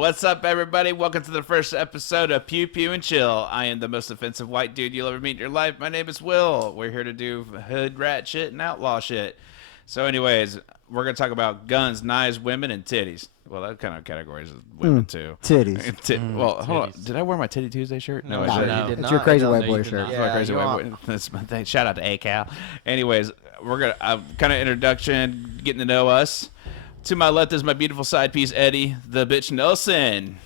What's up, everybody? Welcome to the first episode of Pew Pew and Chill. I am the most offensive white dude you'll ever meet in your life. My name is Will. We're here to do hood rat shit and outlaw shit. So anyways, we're going to talk about guns, knives, women, and titties. Well, that kind of categories women, too. Titties. Well, hold on. Did I wear my Titty Tuesday shirt? No, you did not. It's your crazy white boy shirt. That's my crazy white boy. That's my thing. Shout out to A-Cal. Anyways, we're going to kind of introduction, getting to know us. To my left is my beautiful side piece, Eddie, the bitch Nelson.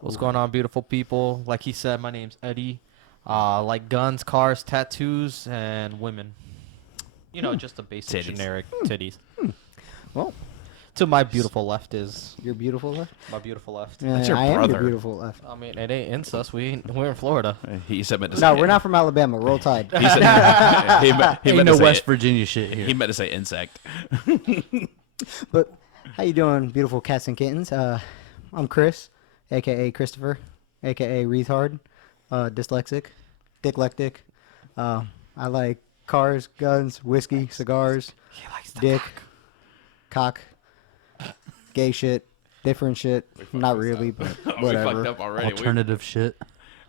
What's going on, beautiful people? Like he said, my name's Eddie. Like guns, cars, tattoos, and women. You know, just the basic generic titties. Well, to my beautiful left is your beautiful left? my beautiful left. Yeah, That's your I brother. am your beautiful left. I mean, it ain't incest. We're in Florida. He said meant to No, say we're not from Alabama. Roll Tide. He said he meant Ain't to no say West Virginia shit here. He meant to say insect. But how you doing, beautiful cats and kittens? I'm Chris, a.k.a. Christopher, a.k.a. retard, dyslexic, dicklectic. I like cars, guns, whiskey, cigars, dick, cock, gay shit, different shit. Not really, but whatever. We fucked up already. Alternative shit.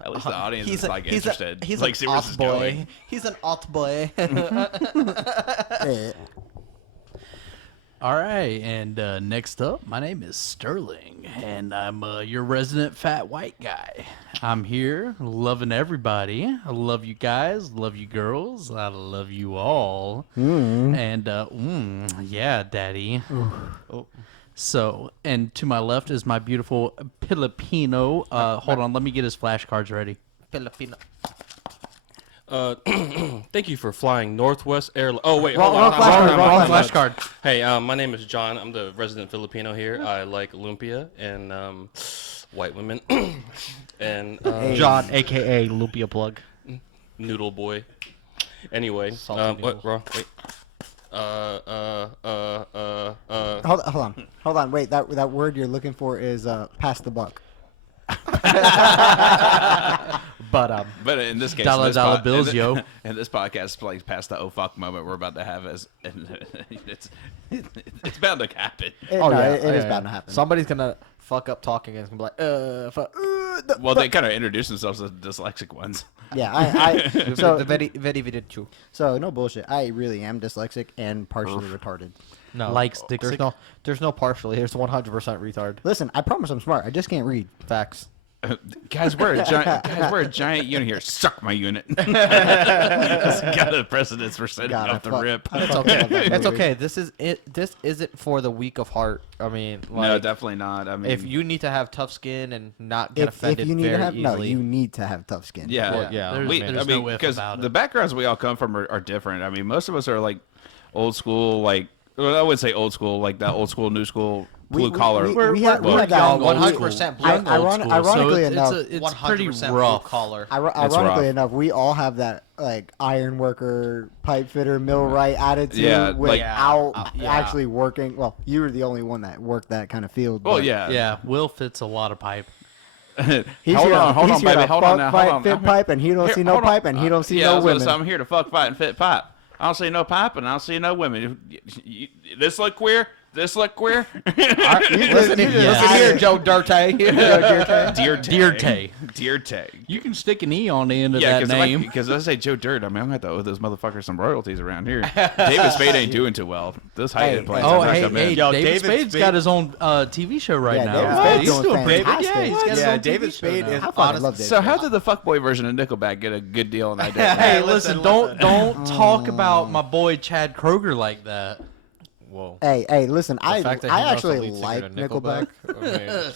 At least the audience is like he's interested. He's like, an see where this alt is boy. going. He's an alt boy. Eh. All right, and next up, my name is Sterling, and I'm your resident fat white guy. I'm here, loving everybody. I love you guys, love you girls, I love you all. And, yeah, daddy. Oh. So, and to my left is my beautiful Filipino. Hold on, let me get his flashcards ready. Filipino. Thank you for flying Northwest Airlines. Oh, wait, Wrong hold on. flashcard, Wrong flashcard. Hey, my name is John. I'm the resident Filipino here. I like lumpia and white women. And John, a.k.a. Lupia Plug. noodle boy. Anyway, Salty what? noodles. Wrong. Wait. Hold on. Wait, that word you're looking for is pass the buck. But in this case, Dollar bills, yo. And this podcast plays past the oh fuck moment we're about to have as it's bound to happen. It is bound to happen. Somebody's gonna fuck up talking and it's gonna be like, fuck. Well, they kind of introduce themselves as dyslexic ones. Yeah, so very, very, very true. So no bullshit. I really am dyslexic and partially retarded. No, Like stick. there's no partially. There's 100% retard. Listen, I promise I'm smart. I just can't read. Facts. Guys, we're a giant unit here. Suck my unit. Got a precedence for setting God, off the rip. It's okay. It's okay. This is it. This isn't for the weak of heart. I mean, like, No, definitely not. I mean, if you need to have tough skin and not get If offended you need very to have easily, you need to have tough skin. yeah, Well, yeah. There's no if because about it. the backgrounds we all come from are different. I mean, most of us are like old school, like well, I wouldn't say old school, like that old school, new school, blue collar. We have that. young, old 100% blue. Ironically so enough, it's pretty 100% rough. blue collar. Ironically rough. enough, we all have that like iron worker, pipe fitter, millwright attitude Yeah, like- without Yeah. actually working. Well, you were the only one that worked that kind of field. Well, but yeah, Yeah, Will fits a lot of pipe. He's hold here, on, he's here baby, to hold on fuck, now, fight, hold on. fit pipe, and he don't see no hold on. pipe, and he don't see yeah, I no was gonna women. say, I'm here to fuck, fight, and fit pipe. I don't see no pipe, and I don't see no women. This look queer. This look queer. Listen here, Joe Dirte. Dear Tay. Dear Tay. You can stick an E on the end of Yeah, that name. because I say Joe Dirt. I mean, I'm going to have to owe those motherfuckers some royalties around here. David Spade ain't doing too well. This height plans Oh, are not hey, coming hey, in. Yo, David David Spade's Spade- got his own TV show right Yeah, now. David What? Spade's He's doing doing pretty good. fantastic. Yeah, he's got his Yeah, own David TV show Spade now. is I fucking love David So how Spade. did the fuckboy version of Nickelback get a good deal and I didn't? Hey, listen, listen, don't talk about my boy Chad Kroger like that. Whoa. Hey, listen, I fact that he knows actually the lead singer like of Nickelback. I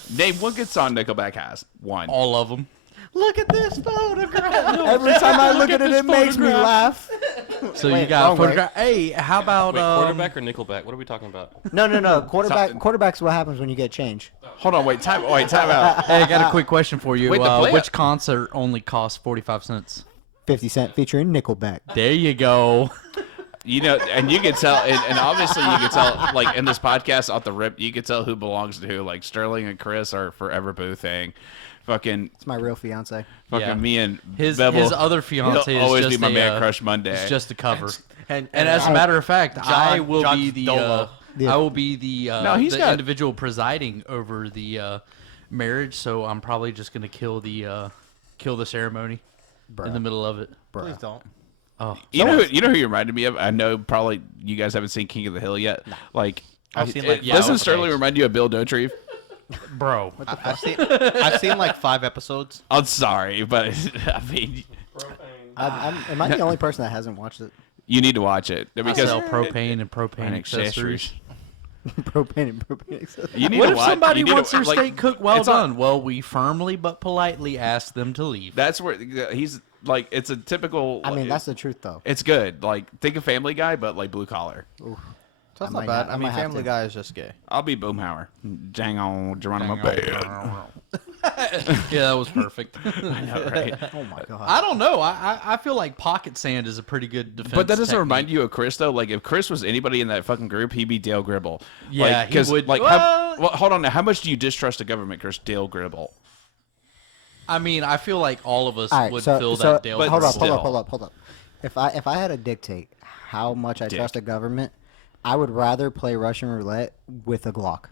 mean, Name one good song Nickelback has. One. All of them. look at this photograph. Every time I look at it, this it makes me photograph. laugh. So Wait, you got wrong way. photograph. Hey, how about Wait, quarterback or Nickelback? What are we talking about? No. Quarterback's what happens when you get change. Hold on, wait, time out. Hey, I got a quick question for you. Wait, the play- Which concert only costs 45 cents? 50 Cent featuring Nickelback. There you go. You know, and you can tell, and obviously you can tell, like in this podcast off the rip, you can tell who belongs to who. Like Sterling and Chris are forever boothing. Fucking It's my real fiance. Yeah. me and His Bevel. other fiance He'll is always just be my a, man crush Monday. It's just a cover. And And as a matter of fact, I will John be the Dolo. Yeah. I will be the No, he's the got- individual presiding over the marriage, so I'm probably just gonna kill the ceremony in the middle of it. Please don't. Oh, You know who you reminded me of? I know probably you guys haven't seen King of the Hill yet. Like, I've seen, like, doesn't five Sterling episodes. remind you of Bill Dotrieve? bro. I've seen like 5 episodes. I'm sorry, but I mean, Am I the only person that hasn't watched it? you need to watch it I because sell propane and propane and accessories. propane and propane. you need What to if watch. somebody you need wants to, their like, steak cooked well it's on- done? Well, we firmly but politely ask them to leave. That's where he's like. It's a typical. I mean, that's the truth, though. It's good. Like, think of Family Guy, but like blue collar. That's might not bad. not- I I mean, might have Family to. Guy is just gay. I'll be Boomhauer. Dang on Geronimo. Yeah, that was perfect. I know, right? Oh my god. I don't know. I feel like pocket sand is a pretty good defense. But that doesn't remind technique. you of Chris though. Like if Chris was anybody in that fucking group, he'd be Dale Gribble. Yeah, like, he 'cause, would- Like, well- well, hold on. Now, how much do you distrust the government, Chris? Dale Gribble. I mean, I feel like all of us All right, would so, fill so that Dale. but hold up, still. hold up. If I had to dictate how much I Dick. trust the government, I would rather play Russian roulette with a Glock.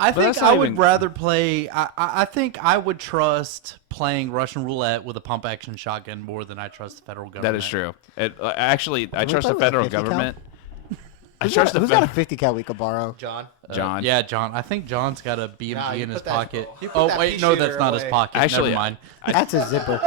I But think that's not I would even- rather play. I think I would trust playing Russian roulette with a pump action shotgun more than I trust the federal government. That is true. Actually, I we trust play the with a federal 50 cal? government. I Who's trust got, the who's got a federal. 50 cal we could borrow? John. John. Yeah, John. I think John's got a BMG Nah, you in his put that- pocket. you put Oh that wait, pea no, shooter that's not his away. pocket. Actually, Never mind. That's a zipper.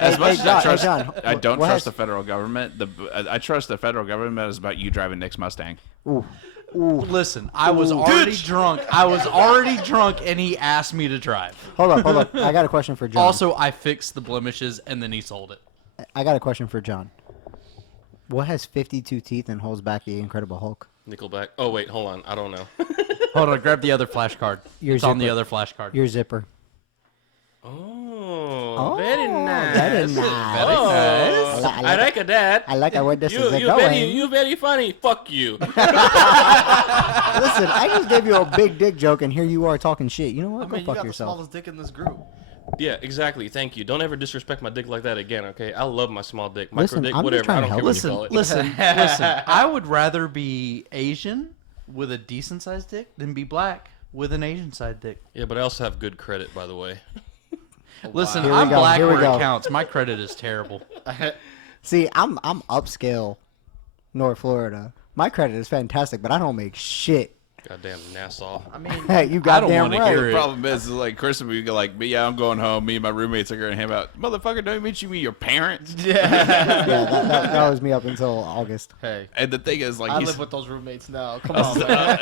As much as I trust, John, I don't what trust has- the federal government. I trust the federal government is about you driving Nick's Mustang. Ooh. Listen, I was already drunk. I was already drunk, and he asked me to drive. Hold up. I got a question for John. Also, I fixed the blemishes, and then he sold it. I got a question for John. What has 52 teeth and holds back the Incredible Hulk? Nickelback. Oh wait, hold on. I don't know. Hold on, grab the other flashcard. Your It's on the zipper. other flashcard. Your zipper. Oh, very nice. Very nice. Oh, I like that. I like where this is You going. very funny. Fuck you. Listen, I just gave you a big dick joke, and here you are talking shit. You know what? I Go mean, you fuck got yourself. the smallest dick in this group. Yeah, exactly. Thank you. Don't ever disrespect my dick like that again, okay? I love my small dick, micro Listen, dick, I'm just whatever. trying I to don't care help what you you. call it. Listen. I would rather be Asian with a decent sized dick than be black with an Asian sized dick. Yeah, but I also have good credit, by the way. Listen, Here we I'm go, black here we where go. it counts. My credit is terrible. See, I'm upscale, North Florida. My credit is fantastic, but I don't make shit. Goddamn Nassau. I mean, Hey, you I don't goddamn wanna right. hear The it. problem is like Chris and we go like, yeah, I'm going home. Me and my roommates are going to hang out. Motherfucker, don't you mean your parents? Yeah, that was me up until August. hey, And the thing is, like, I he's live with those roommates now. Come on, man.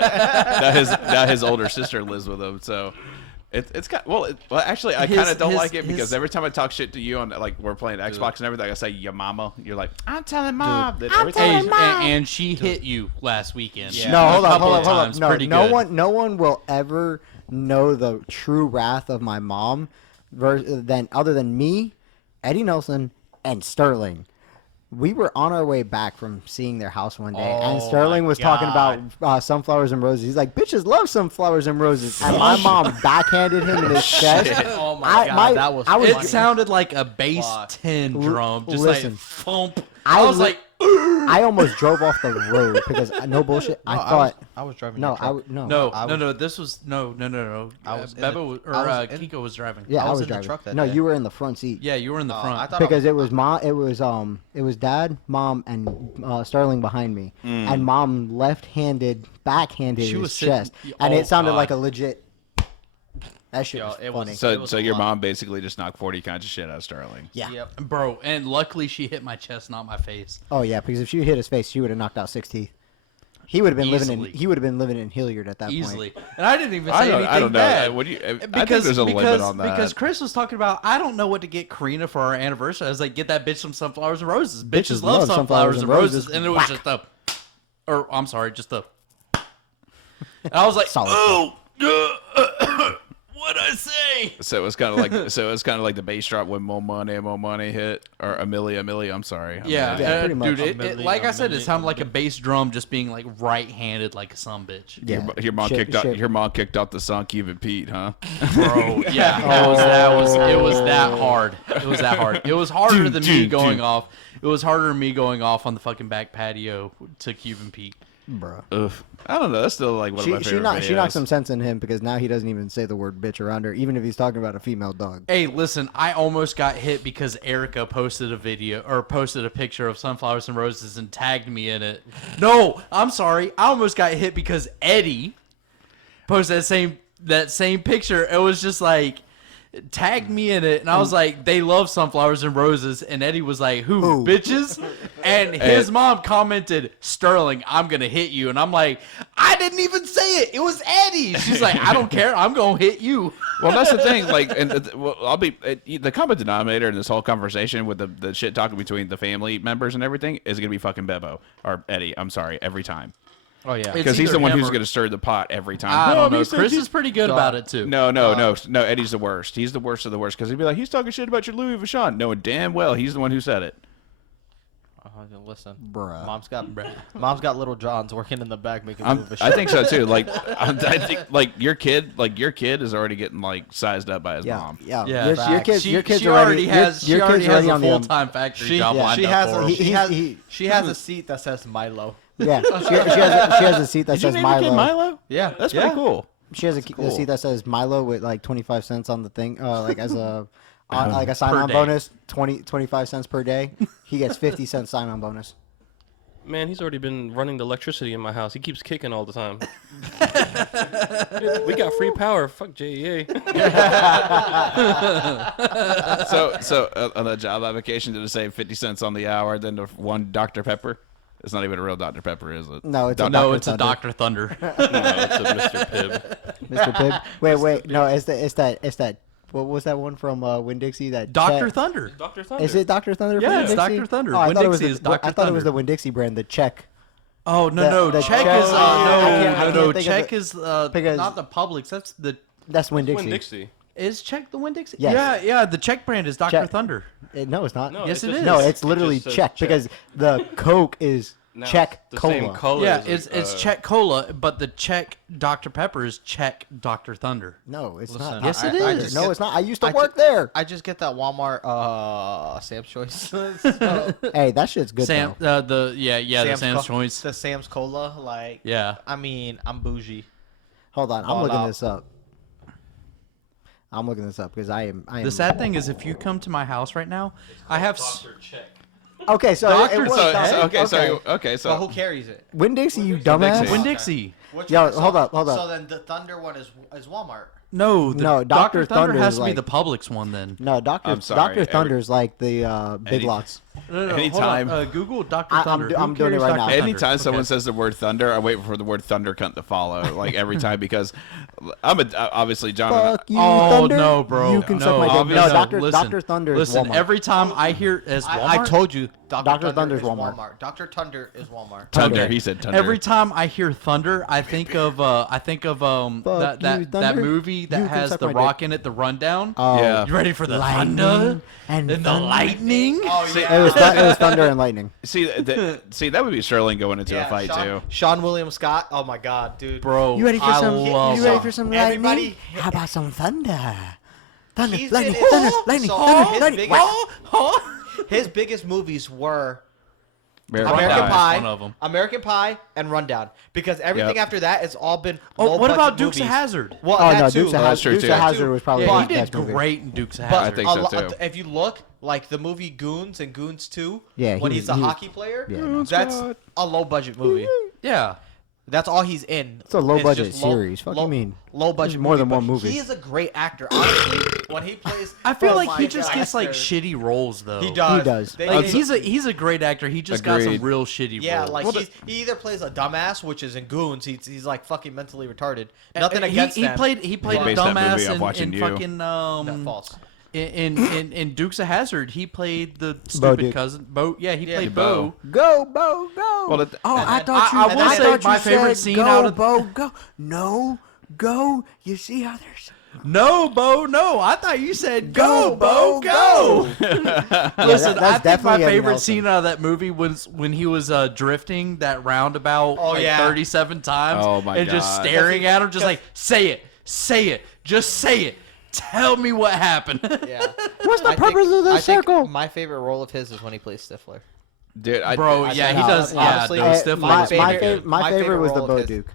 now his older sister lives with him, so it's got well. Actually, I His- kind of don't his- like it because his- every time I talk shit to you on like we're playing Xbox and everything, I say your mama. You're like, I'm telling mom. That every time Hey, and she hit you last weekend. Yeah. No, hold A on, couple hold of on, hold on. times, No, pretty no good. no one will ever know the true wrath of my mom, other than me, Eddie Nelson, and Sterling. We were on our way back from seeing their house one day, and Oh, Sterling my was talking about sunflowers and roses. He's like, "Bitches love sunflowers and roses," and my mom backhanded him in his chest. Oh my god, that was. I was- It funny. sounded like a bass Fuck. 10 drum, just Listen. like thump. I I was li- like, I almost drove off the road because no bullshit. I No, thought I was driving. no, your truck. no. no. This was no. I was in Beba the- was, or I was in- Kiko was driving. Yeah, I I was was in the driving. truck that No, day. you were in the front seat. Yeah, you were in the I front. thought Because it was dad, mom, and Sterling behind me, and mom backhanded She his was sitting- chest, and oh, it sounded God. like a legit. That shit Yo, was it was- funny. So, It was so a your lot. mom basically just knocked 40 kinds of shit out of Sterling. Yeah. Yep. Bro, and luckily she hit my chest, not my face. Oh yeah, because if she hit his face, she would have knocked out 6 teeth. He would have been Easily. living in Hilliard at that Easily. point. And I didn't even I say don't, anything I don't know. bad. What do you? I think Because, there's a because, limit on that. because Chris was talking about, I don't know what to get Karina for our anniversary. I was like, get that bitch some sunflowers and roses. Bitches love sunflowers and roses. And it was just a, or I'm sorry, just a. And I was like, Solid. oh, what'd I say? So it was kind of like the bass drop when more money hit or Amelia. I'm sorry. Yeah, Yeah, pretty much. dude. It, Amelie, like I said, it Amelie, sounded like a bass drum just being like right-handed, like a sumbitch. Yeah. Your mom Shit- kicked out. shit. Your mom kicked out the song "Keep It Pete," huh? Bro, yeah, it was that hard. It was that hard. It was harder than me going off. It was harder than me going off on the fucking back patio to Cuban Pete. Bruh. Oof. I don't know. That's still like one of my favorite videos. She knocked some sense in him because now he doesn't even say the word bitch around her, even if he's talking about a female dog. Hey, listen, I almost got hit because Erica posted a video or posted a picture of sunflowers and roses and tagged me in it. No, I'm sorry. I almost got hit because Eddie posted that same picture. It was just like tagged me in it, and I was like, they love sunflowers and roses, and Eddie was like, who? Bitches? And his mom commented, Sterling, I'm gonna hit you, and I'm like, I didn't even say it. It was Eddie. She's like, I don't care. I'm gonna hit you. Well, that's the thing. Like, and I'll be the common denominator in this whole conversation with the shit talking between the family members and everything is gonna be fucking Bebo or Eddie. I'm sorry, every time. Oh yeah. Because he's the one who's going to stir the pot every time. I don't know. Chris is pretty good about it too. No. Eddie's the worst. He's the worst of the worst because he'd be like, he's talking shit about your Louis Vuitton, knowing damn well he's the one who said it. Listen, Bruh. Mom's got little Johns working in the back making I think so too. Like, I think like your kid is already getting like sized up by his mom. Yeah. Yeah, Your kids. She Your kids already has. Your She already kids has a on the full-time factory job lined up for him. she has a seat that says Milo. Yeah. She has a seat that Did you says name your kid Milo. Milo? Yeah, That's pretty cool. She has a seat that says Milo with like 25 cents on the thing, like as a like a sign-on day. bonus, 25 cents per day. He gets 50 cents sign-on bonus. Man, he's already been running the electricity in my house. He keeps kicking all the time. We got free power. Fuck JEA. So on the job application, did it say 50 cents on the hour, then the one Dr. Pepper? It's not even a real Dr. Pepper, is it? No, it's No, Dr. it's a Thunder. Dr. Thunder. No, it's a Mr. Pibb. Mr. Pibb. Wait, no, it's that. What was that one from Winn-Dixie? That Dr. Czech- Thunder. Dr. Thunder. Is it Dr. Thunder? Yeah, from it's Winn-Dixie? Dr. Thunder. Oh, I thought it was Winn-Dixie the, is Dr. I thought it was Thunder. the Winn-Dixie brand, the Czech. Oh no, The Czech Czech- is I can't no. think of Czech it is because- not the Publix. That's the That's Winn-Dixie. Winn-Dixie. is Czech the Winn-Dixie? Yes. Yeah. The Czech brand is Dr. Czech. Thunder. No, it's not. No, Yes, it it just- is. No, it's it literally just says Czech because the Coke is Now, Czech the Cola. Same color Yeah, as, it's Czech Cola, but the Czech Dr. Pepper is Czech Dr. Thunder. No, it's Listen, not. Yes, Not it Dr. is. No, it's not. I used to I work there. I just get that Walmart Sam's Choice. So, Hey, that shit's good Sam, though. the Sam's Co- Choice. The Sam's Cola, like. Yeah. I mean, I'm bougie. Hold on, I'm All looking out. this up. I'm looking this up because I am. The sad thing is, if you come to my house right now, I have. Okay, so Doctor- it was So, Dr. so But who carries it? Winn-Dixie, you dumbass. Winn-Dixie. Which Yo, one? hold up. So then the Thunder one is Walmart. No, No, Dr. Dr. Thunder Thunder has is to be like- the Publix one then. No, I'm sorry, Dr. Thunder's like the Big Any- Lots. No, Anytime- hold on. Google Dr. I'm Thunder. do- Who I'm doing it carries right Dr. now. Thunder? Anytime someone Okay. says the word thunder, I wait for the word thunder cunt to follow. Like every time because obviously John. Fuck you, Oh Thunder. no, bro! You can no, suck my dick. obviously- No, Dr. Listen, Dr. Thunder is Listen, Walmart. every time I hear as Walmart, I told you, Dr. Thunder's is Walmart. Dr. Thunder is Walmart. Thunder. Okay. He said thunder. every time I hear thunder, I think of Fuck that you, that Thunder. movie You that can has suck the my rock in it, the rundown. Oh, Yeah. You ready for the Lightning thunder and the thunder. lightning? Oh It was, it was Thunder and Lightning. See, that would be Sterling going into a fight too. Sean William Scott. Oh my God, dude. Bro, You ready for I some? love You ready him. for some Everybody- lightning? How about some thunder? Thunder, He's lightning, been in- thunder, lightning, so thunder, his lightning. biggest- His biggest movies were American Rundown is Pie, one of 'em. American Pie, and Rundown. Because everything Yep. after that, it's all been. Oh, what low-budget about Dukes of movies. Hazzard? Well, Oh that no, too. Dukes of that's true, Hazzard. Dukes too. of Hazzard was probably Yeah, his he did best movie. great in Dukes of But Hazzard. I think a so, lo- too. if you look, like the movie Goons and Goons 2, Yeah, when he he's was- a he was- hockey player, Yeah. that's a low budget movie. Yeah. That's all he's in. It's a low-budget just low- series. Fuck you mean? Low There's budget more than movie, one but movie. He is a great actor. Honestly, when he plays, I feel oh like my he just God, gets like dude. shitty roles though. He does. He does. They- Like they- he's a great actor. He just got some Agreed. real shitty yeah, roles. like he either plays a dumbass, which is in Goons. He's like fucking mentally retarded. Uh, Nothing against he them. played a based that movie dumbass off Watching in You. fucking That false. in Dukes of Hazzard. He played the Bo stupid Duke. cousin Bo. Yeah, he Yeah, played Bo. Bo. Go, Bo, go. Well, oh, and I then- thought you. I will I say thought my you favorite said, scene go, out of- Bo, go. No, go. You see how there's. No, Bo, no. I thought you said go, Bo, go. Listen, that's I think my definitely Eddie favorite Nelson. scene out of that movie was when he was drifting that roundabout Oh, like yeah. 37 times Oh, my and just God. staring at him, just like, say it, just say it. Tell me what happened. Yeah. What's the purpose of I this circle? think my favorite role of his is when he plays Stifler. Dude, Bro, I yeah, said he no. does. Honestly, Yeah, those Hey, Stiflers. my, favorite- my, favorite, my my favorite favorite was the roll of Bo his- Duke.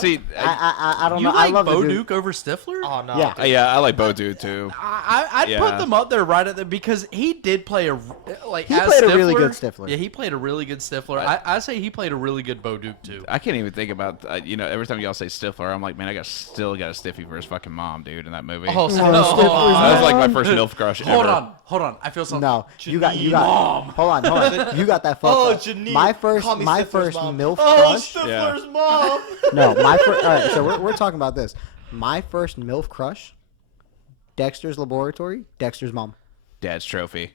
see, I don't You know. like I love Bo the Duke. Duke over Stifler? Oh no. Yeah. yeah, I like Bo Duke too. I'd Yeah. put them up there right at the because he did play a like. He as played a really Stifler- good Stifler. Yeah, he played a really good Stifler. I say he played a really good Bo Duke too. I can't even think about every time y'all say Stifler, I'm like, man, still got a stiffy for his fucking mom, dude, in that movie. Oh, that so- was like my first MILF crush Hold ever. on. I feel something. No, you got. Mom. Hold on. You got that fucked Oh, up. Janine. My Call me my Stifler's first mom. MILF Oh, crush. Stifler's mom. No, my first. All right, so we're talking about this. My first MILF crush. Dexter's Laboratory. Dexter's mom. Dad's Trophy.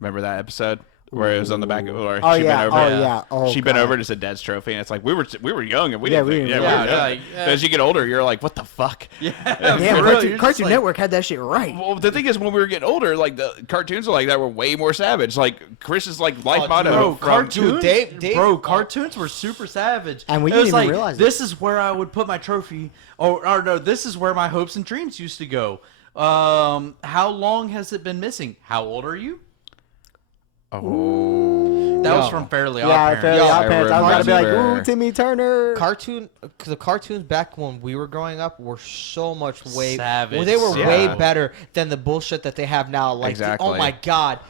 Remember that episode where it was on the back? Or Oh, she yeah. bent over. Oh, yeah. Oh, she bent God. over and said Dad's Trophy, and it's like we were young and we Yeah, didn't. we think, didn't yeah, realize we that. like, as you get older, you're like, what the fuck? Damn, for real, you're just like- Network had that shit right. Well, the thing is, when we were getting older, like the cartoons are like that were way more savage. Like Chris's like life motto. Bro, from- cartoons, Dave- bro, cartoons were super savage. And we It didn't was even like, realize it. this is where I would put my trophy, or no, this is where my hopes and dreams used to go. How long has it been missing? How old are you? Oh, That was from Fairly Odd Yeah, Parents. Fairly Yo, Odd Parents. I was gonna be like, remember. ooh, Timmy Turner. The cartoons back when we were growing up were so much way Savage. well, they were Yeah. way better than the bullshit that they have now. Like, Exactly. oh my god,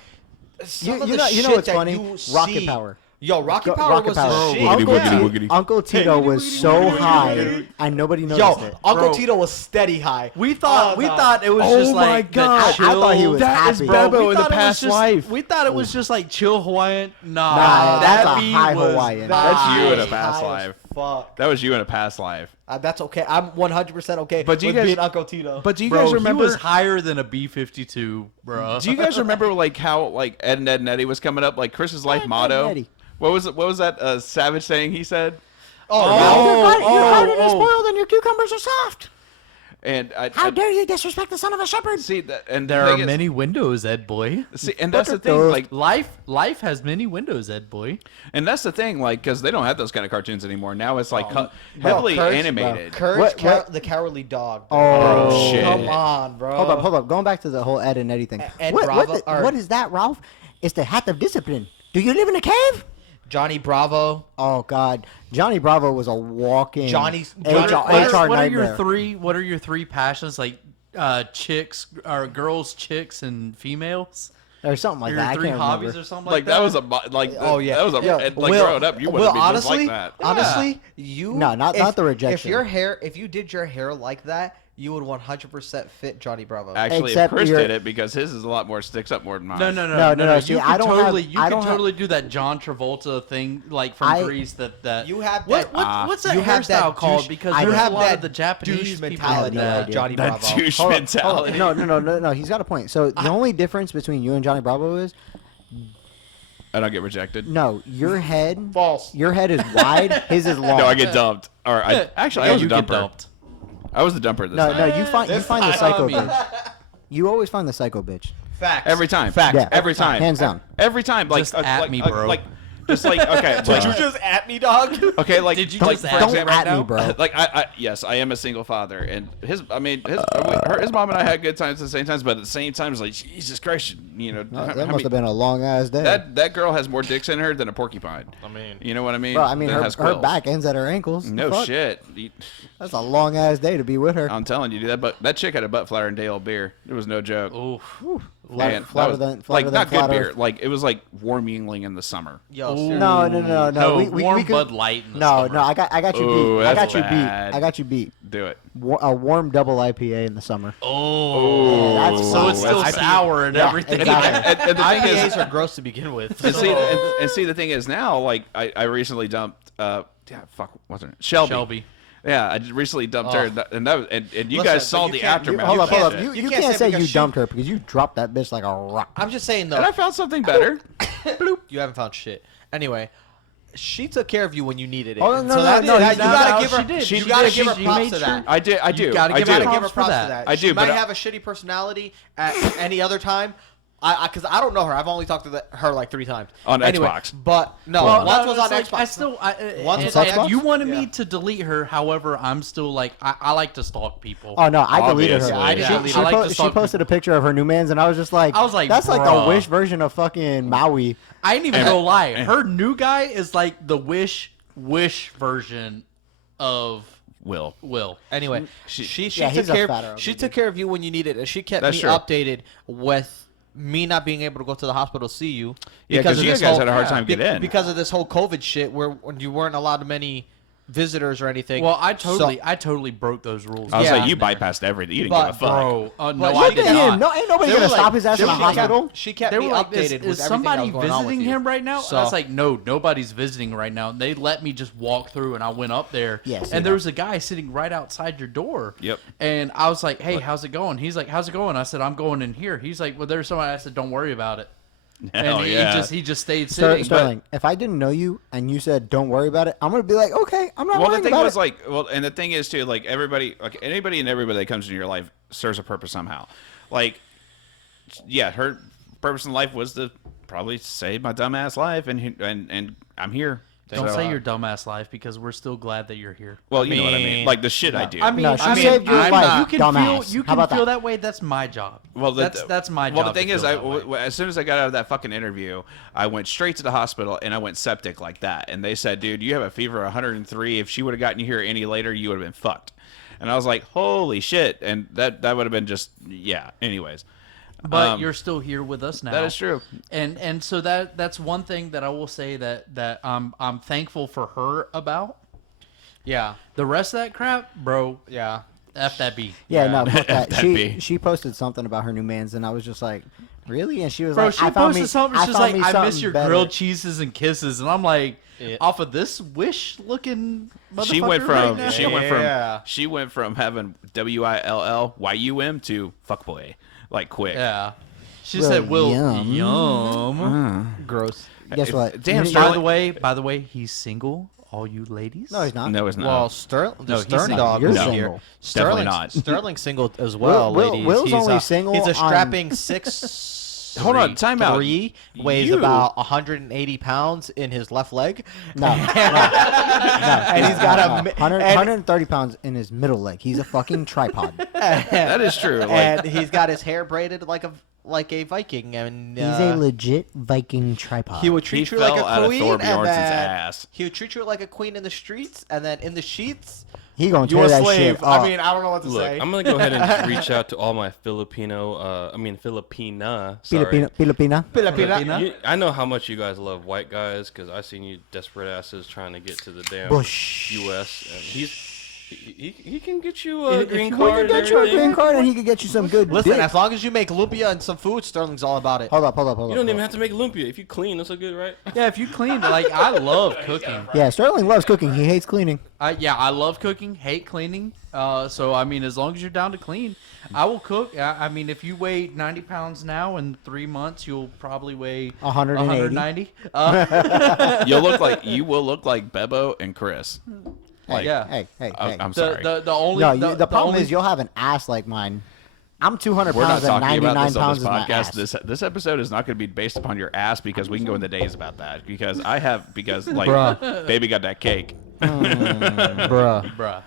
some of You the know shit what's that funny? you Rocket see- Power. Yo, Rocket Go- Power Rocket was Power. the shit. Woogity, Uncle, woogity, T- woogity. Uncle Tito was so high, and nobody noticed Yo, it. Uncle Bro. Tito was steady high. We thought no. it was Oh just my like God. the I chill, thought he was that is happy. bro. Bebo We in the thought it was past just, life. We thought it was just like chill Hawaiian. Nah, Nah, that's that a beat high was Hawaiian. That's you in a nice. past High life. as Fuck. That was you in a past life. That's okay. I'm 100% okay But do you with guys- being Uncle Tito. But do you bro, guys remember? he was higher than a B-52, bro. Do you guys remember like how like Ed and Ed and Eddie was coming up? Like Chris's life Ed, Ed, motto. Eddie. What was it? What was that savage saying he said? Your garden is spoiled and your cucumbers are soft. And How dare you disrespect the son of a shepherd? see that? And There the are thing is- many windows, Ed boy. See, and that's the Look at thing. those. Like, Life has many windows, Ed boy. and that's the thing. Like, because they don't have those kind of cartoons anymore. Now it's like heavily Courage, animated. Courage, What- the Cowardly Dog. Oh, shit. Come on, bro. Hold up. Going back to the whole Ed and Eddie thing. Ed what, Bravo- or- what is that, Ralph? It's the hat of discipline. Do you live in a cave? Johnny Bravo. Oh God, Johnny Bravo was a walking Johnny's- HR, What HR what are your nightmare. three? What are your three passions? Like chicks, or girls, chicks, and females. or something like Your that. I three can't hobbies remember. or something Like like that was a like. Oh yeah. That was a Yo, like Will- growing up. You Will, would have been honestly, just like that. honestly, you No, not the rejection. If you did your hair like that, you would 100% fit Johnny Bravo. Actually, if Except Chris you're- did it because his is a lot more sticks up more than mine. No. See, You I could don't have- totally, you I could don't have- totally do that John Travolta thing, like from I- Grease. That You have what, that- what's that you have that hairstyle called? douche- Because I there's have a lot that of the Japanese douche people mentality I have no of idea. Johnny That Bravo. douche Hold on. mentality. No. He's got a point. So the only difference between you and Johnny Bravo is I don't get rejected. no, your head. False. Your head is wide. His is long. No, I get dumped. Or actually, I was you a get dumper. dumped. I was the dumper this No, time. no. You find the psycho bitch. You always find the psycho bitch. Facts. Every time. Yeah, Every time. hands down. Every time. Like, Just at me, bro. Like, just like okay. Did you just at me, dog? Okay, like Did you like, just for at Don't example, at me, bro. like yes, I am a single father, and his mom and I had good times at the same times, but at the same time, it's like Jesus Christ, you know, That must have been a long ass day. that girl has more dicks in her than a porcupine. I mean, You know what I mean? Bro, I mean, That her has quills. back ends at her ankles. No Fuck. shit. That's a long ass day to be with her. I'm telling you, dude, that chick had a butt flatter than day old beer. It was no joke. Oof. Man, that flatter was, than like not good flat beer. earth. Like it was like warm Yingling in the summer. Yo, No. No, we warm could- Bud Light in the No, summer. no. I got you Ooh, beat. I that's got you bad. beat. I got you beat. Do it. A warm double IPA in the summer. Oh, That's so it's still that's- sour and Yeah, everything. exactly. And the thing is, IPAs are gross to begin with. and see the thing is now, like I recently dumped. What's her name? Shelby. Yeah, I just recently dumped her, and that was, and you Listen, guys but saw you the can't- aftermath. Hold of up, hold that up. shit. You can't can't say say because you she- dumped her because you dropped that bitch like a rock. I'm just saying though. And I found something better. You haven't found shit. Anyway, she took care of you when you needed it. Oh, And no, so no, that's no, it. he- You gotta give her. she did. You She gotta did. give her She props made to sure- that. I do. You gotta I give do. her props props for to that. that. I do, She might but have a shitty personality at any other time, Because I don't know her. I've only talked to her like 3 times. On anyway, Xbox. But no, Well, once no, was it's on like, Xbox. I still, Once and- was on and Xbox? you wanted Yeah. me to delete her. However, I'm still like, I like to stalk people. Oh no, I deleted her. Obviously. Yeah, I did She, delete she, her. I like po- to she stalk posted a picture of her new man's, and I was just like, I was like, that's like bruh. a Wish version of fucking Maui. I ain't even gonna lie. Her new guy is like the Wish version of Will. Will. Anyway, she Yeah, took he's a care. fatter She ugly took care of you when you needed it. She kept That's me true. updated with me not being able to go to the hospital to see you. Yeah, 'cause of you this guys whole- had a hard time to get in. because of this whole COVID shit, where when you weren't allowed many visitors or anything. Well, I So- totally broke those rules. I was Yeah. like, you bypassed everything. You didn't But, give a fuck. Bro, no, But I she did did not. No, ain't nobody They gonna were stop like- his ass they in a were like- hospital. She kept They me were like, updated is with everything somebody that was going on with visiting you. him right now? So- I was like, no, nobody's visiting right now. They let me just walk through, and I went up there. Yes, and there was a guy sitting right outside your door. Yep. And I was like, hey, how's it going? He's like, how's it going? I said, I'm going in here. He's like, well, there's somebody. I said, don't worry about it. Hell And yeah. he just stayed sitting. Sterling, if I didn't know you and you said don't worry about it, I'm gonna be like, okay, I'm not Well, the worrying thing about was it. like, well, and the thing is too, like everybody, like anybody and everybody that comes into your life serves a purpose somehow. Like, yeah, her purpose in life was to probably save my dumbass life, and I'm here. Don't So, say your dumbass life because we're still glad that you're here. Well, you know what I mean. mean- Like the shit I do. I mean, No, she saved your I'm life, not- you can dumbass. feel you How can about feel that? that way. That's my job. Well, that's my job. Well, the thing to is, feel that way. as soon as I got out of that fucking interview, I went straight to the hospital and I went septic like that. And they said, dude, you have a fever of 103. If she would have gotten you here any later, you would have been fucked. And I was like, holy shit. And that would have been just, yeah. Anyways. But you're still here with us now. That is true. And so that's one thing that I will say that I'm thankful for her about. Yeah, The rest of that crap, bro, yeah. F that B. Yeah, no, fuck that. That'd be- She posted something about her new man's, and I was just like, really? And she was Bro, like, she I found posted me, something. I She's found like, me I miss something your better. grilled cheeses and kisses, and I'm like, Yeah. off of this wish-looking motherfucker She went from right now? she went from having WILLYUM to fuckboy like quick. Yeah. She Well, said, "Will yum. yum." Gross. Guess what? Damn, You- By the way, he's single. All you ladies. No, he's not. No, it's not. Well, Sterling, No, he's Stern single. Dog You're was single. here. Definitely Sterling's, not. Sterling's single as well, Will- ladies. Will's he's only a, single He's a on- strapping 6. Hold on, time out. Weighs You- about 180 pounds in his left leg. No, And he's got a mi- 100, and- 130 pounds in his middle leg. He's a fucking tripod. That is true. Like, and he's got his hair braided like a Viking, and He's a legit Viking tripod. he would treat he you like fell a out of queen, Thor and Bjornson's then ass. he would treat you like a queen in the streets, and then in the sheets, He gonna you tear a that slave. shit up. I mean, I don't know what to Look, say. I'm gonna go ahead and reach out to all my Filipina. Sorry. Filipina. Filipina. I know how much you guys love white guys because I seen you desperate asses trying to get to the damn Bush. U.S. and he can get you a green We could card. get and you a everything. green card, and he could get you some good Listen, dick. as long as you make lumpia and some food, Sterling's all about it. Hold up. You don't even have to make lumpia if you clean. That's so good, right? Yeah, if you clean, like I love cooking. Yeah, Sterling loves cooking. He hates cleaning. I love cooking, hate cleaning. So I mean, as long as you're down to clean, I will cook. I mean, if you weigh 90 pounds now, in 3 months you'll probably weigh 180. 190. You will look like Bebo and Chris. Hey, Yeah. hey. I'm sorry. The only No, the problem only, is you'll have an ass like mine. I'm 200 We're not pounds and talking 99 about this on pounds this is my podcast. ass. This episode is not going to be based upon your ass because we can go into days about that. Because like Bruh. baby got that cake. Bruh. bruh.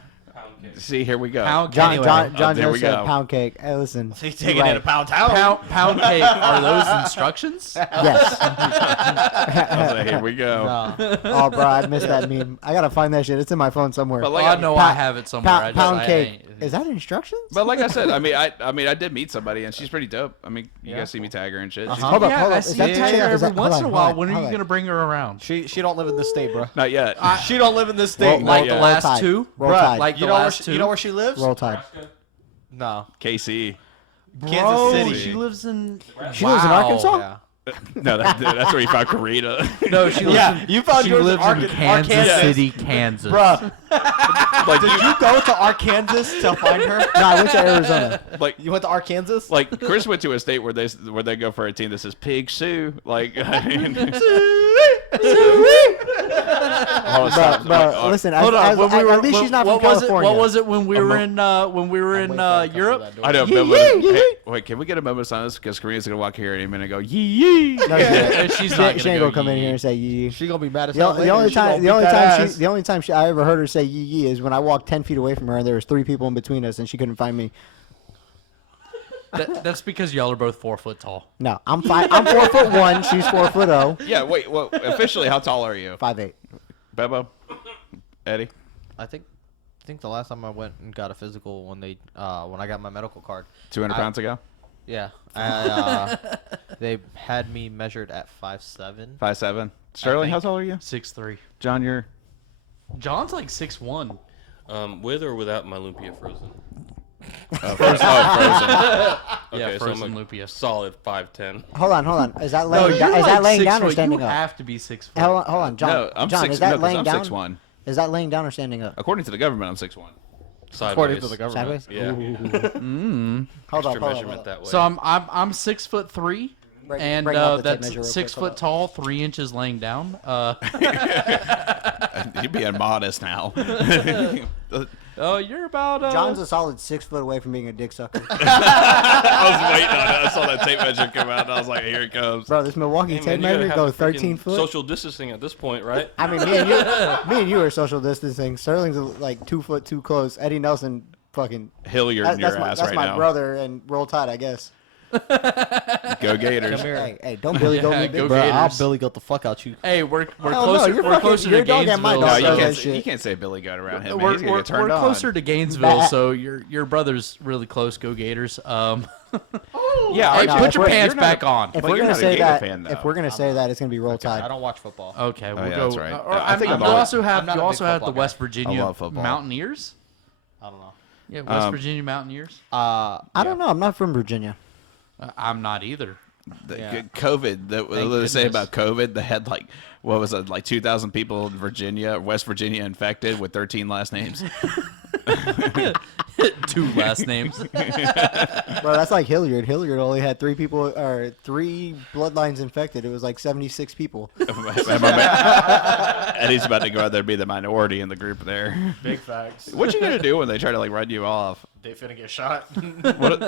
See, here we go. Pound John, anyway, John, John there Joe we said go. pound cake. Hey, listen. He's you're taking right. in a pound town. pound cake. Are those instructions? Yes. I was like, here we go. Oh, bro, I missed that meme. I gotta find that shit. It's in my phone somewhere. But Oh, like, I know I have it somewhere. I just, Pound I cake. ain't- Is that instructions? But like I said, I mean, I did meet somebody and she's pretty dope. I mean, you guys see me tag her and shit. She's Hold up, yeah, hold I up. see Is that you the tag chick? her Is every that- once hold in a on, while. hold on, When are hold you on. gonna bring her around? She don't live in this state, bro. not yet. She don't live in this state. Roll- Like the roll last Tide. two, Roll Bruh, Tide. like you the know where last she, two. you know where she lives? Roll Tide. No. KC. Bro, City. she lives in. She lives in Arkansas? Yeah. No, that's where you found Karita. No, she lives Yeah, in. you found she yours in lives in Kansas Arkansas. City, Kansas. Bruh, like did you go to Arkansas to find her? No, I went to Arizona. like You went to Arkansas? like Chris went to a state where they go for a team that says Pig Sue. Like I mean, on, stop. But listen, Hold on. When we were, at least she's not from what was it? California. What was it when we were in Europe? I know. Yee, but- yee, hey, yee. wait, can we get a moment of silence? Because Karina's gonna walk here in a minute and go yee yee. No, She's she not ain't gonna gonna go come in yee. here and say yee. She gonna be mad as The, hell. the only time, the only time I ever heard her say yee yee is when I walked 10 feet away from her and there was 3 people in between us and she couldn't find me. That's because y'all are both 4 foot tall. No, I'm 4'1", she's 4'0", Yeah. Wait. Well, officially, how tall are you? 5'8". Bebo, Eddie. I think the last time I went and got a physical when I got my medical card. 200 pounds ago. Yeah. They had me measured at 5'7". 5'7". Sterling, how tall are you? 6'3". John, you're. John's like 6'1". With or without my lumpia frozen? Frozen. Yeah, Okay, so frozen I'm a lumpia. solid 5'10". Hold on. Is that No, laying, you're down, is like that laying 6 down or foot. standing You up? have to be 6 foot. Hold on, John. No, I'm John, 6. is that No, 'cause laying I'm down? 6'1". Is that laying down or standing up? According to the government, I'm 6'1". Sideways. According to the government. Sideways? Yeah. Hold Extra on. measurement that way. So I'm 6'3", Break- and break out the tape that's measure real 6 quick, hold foot tall, 3 inches laying down. You're being modest now. Oh, you're about. John's a solid 6 foot away from being a dick sucker. I was waiting on it. I saw that tape measure come out, and I was like, here it comes. Bro, this Milwaukee Hey, tape man, you gotta measure have go the freaking 13 foot. Social distancing at this point, right? I mean, me and you are social distancing. Sterling's like 2 foot too close. Eddie Nelson, fucking. Hilliard in That's your my, ass that's right my now. brother, and roll tide, I guess. Go Gators. Come here. Hey, don't Billy go me, Go big Bro, bro. I'll Gators. Billy goat the fuck out you. Hey, we're Hell no, closer. you're we're fucking- closer your to dog and my Gainesville. dog No, does you that can't. shit. You can't say Billy Goat around him. Man. We're, He's gonna we're, get turned we're on. closer to Gainesville, That- so your brother's really close. Go Gators. Yeah, Hey, aren't no, you? put if your we're- pants you're not back on. If But we're you're gonna not a say Gator that, fan, though. if we're gonna say that, it's gonna be roll I tide. don't watch football. Okay, we'll yeah, go. that's right. I I think mean, I'm you all- also have I'm not you a also big have the football West guy. Virginia I love football. Mountaineers. I don't know. Yeah, West Virginia Mountaineers. I don't know. I'm not from Virginia. I'm not either. Yeah. COVID. What Thank did they say goodness. about COVID? They had like, what was it, like 2,000 people in Virginia, West Virginia infected with 13 last names. 2 last names. Bro, that's like Hilliard. Hilliard only had 3 people or 3 bloodlines infected. It was like 76 people. Eddie's about to go out there and be the minority in the group there. Big facts. What you gonna do when they try to like run you off? They finna get shot.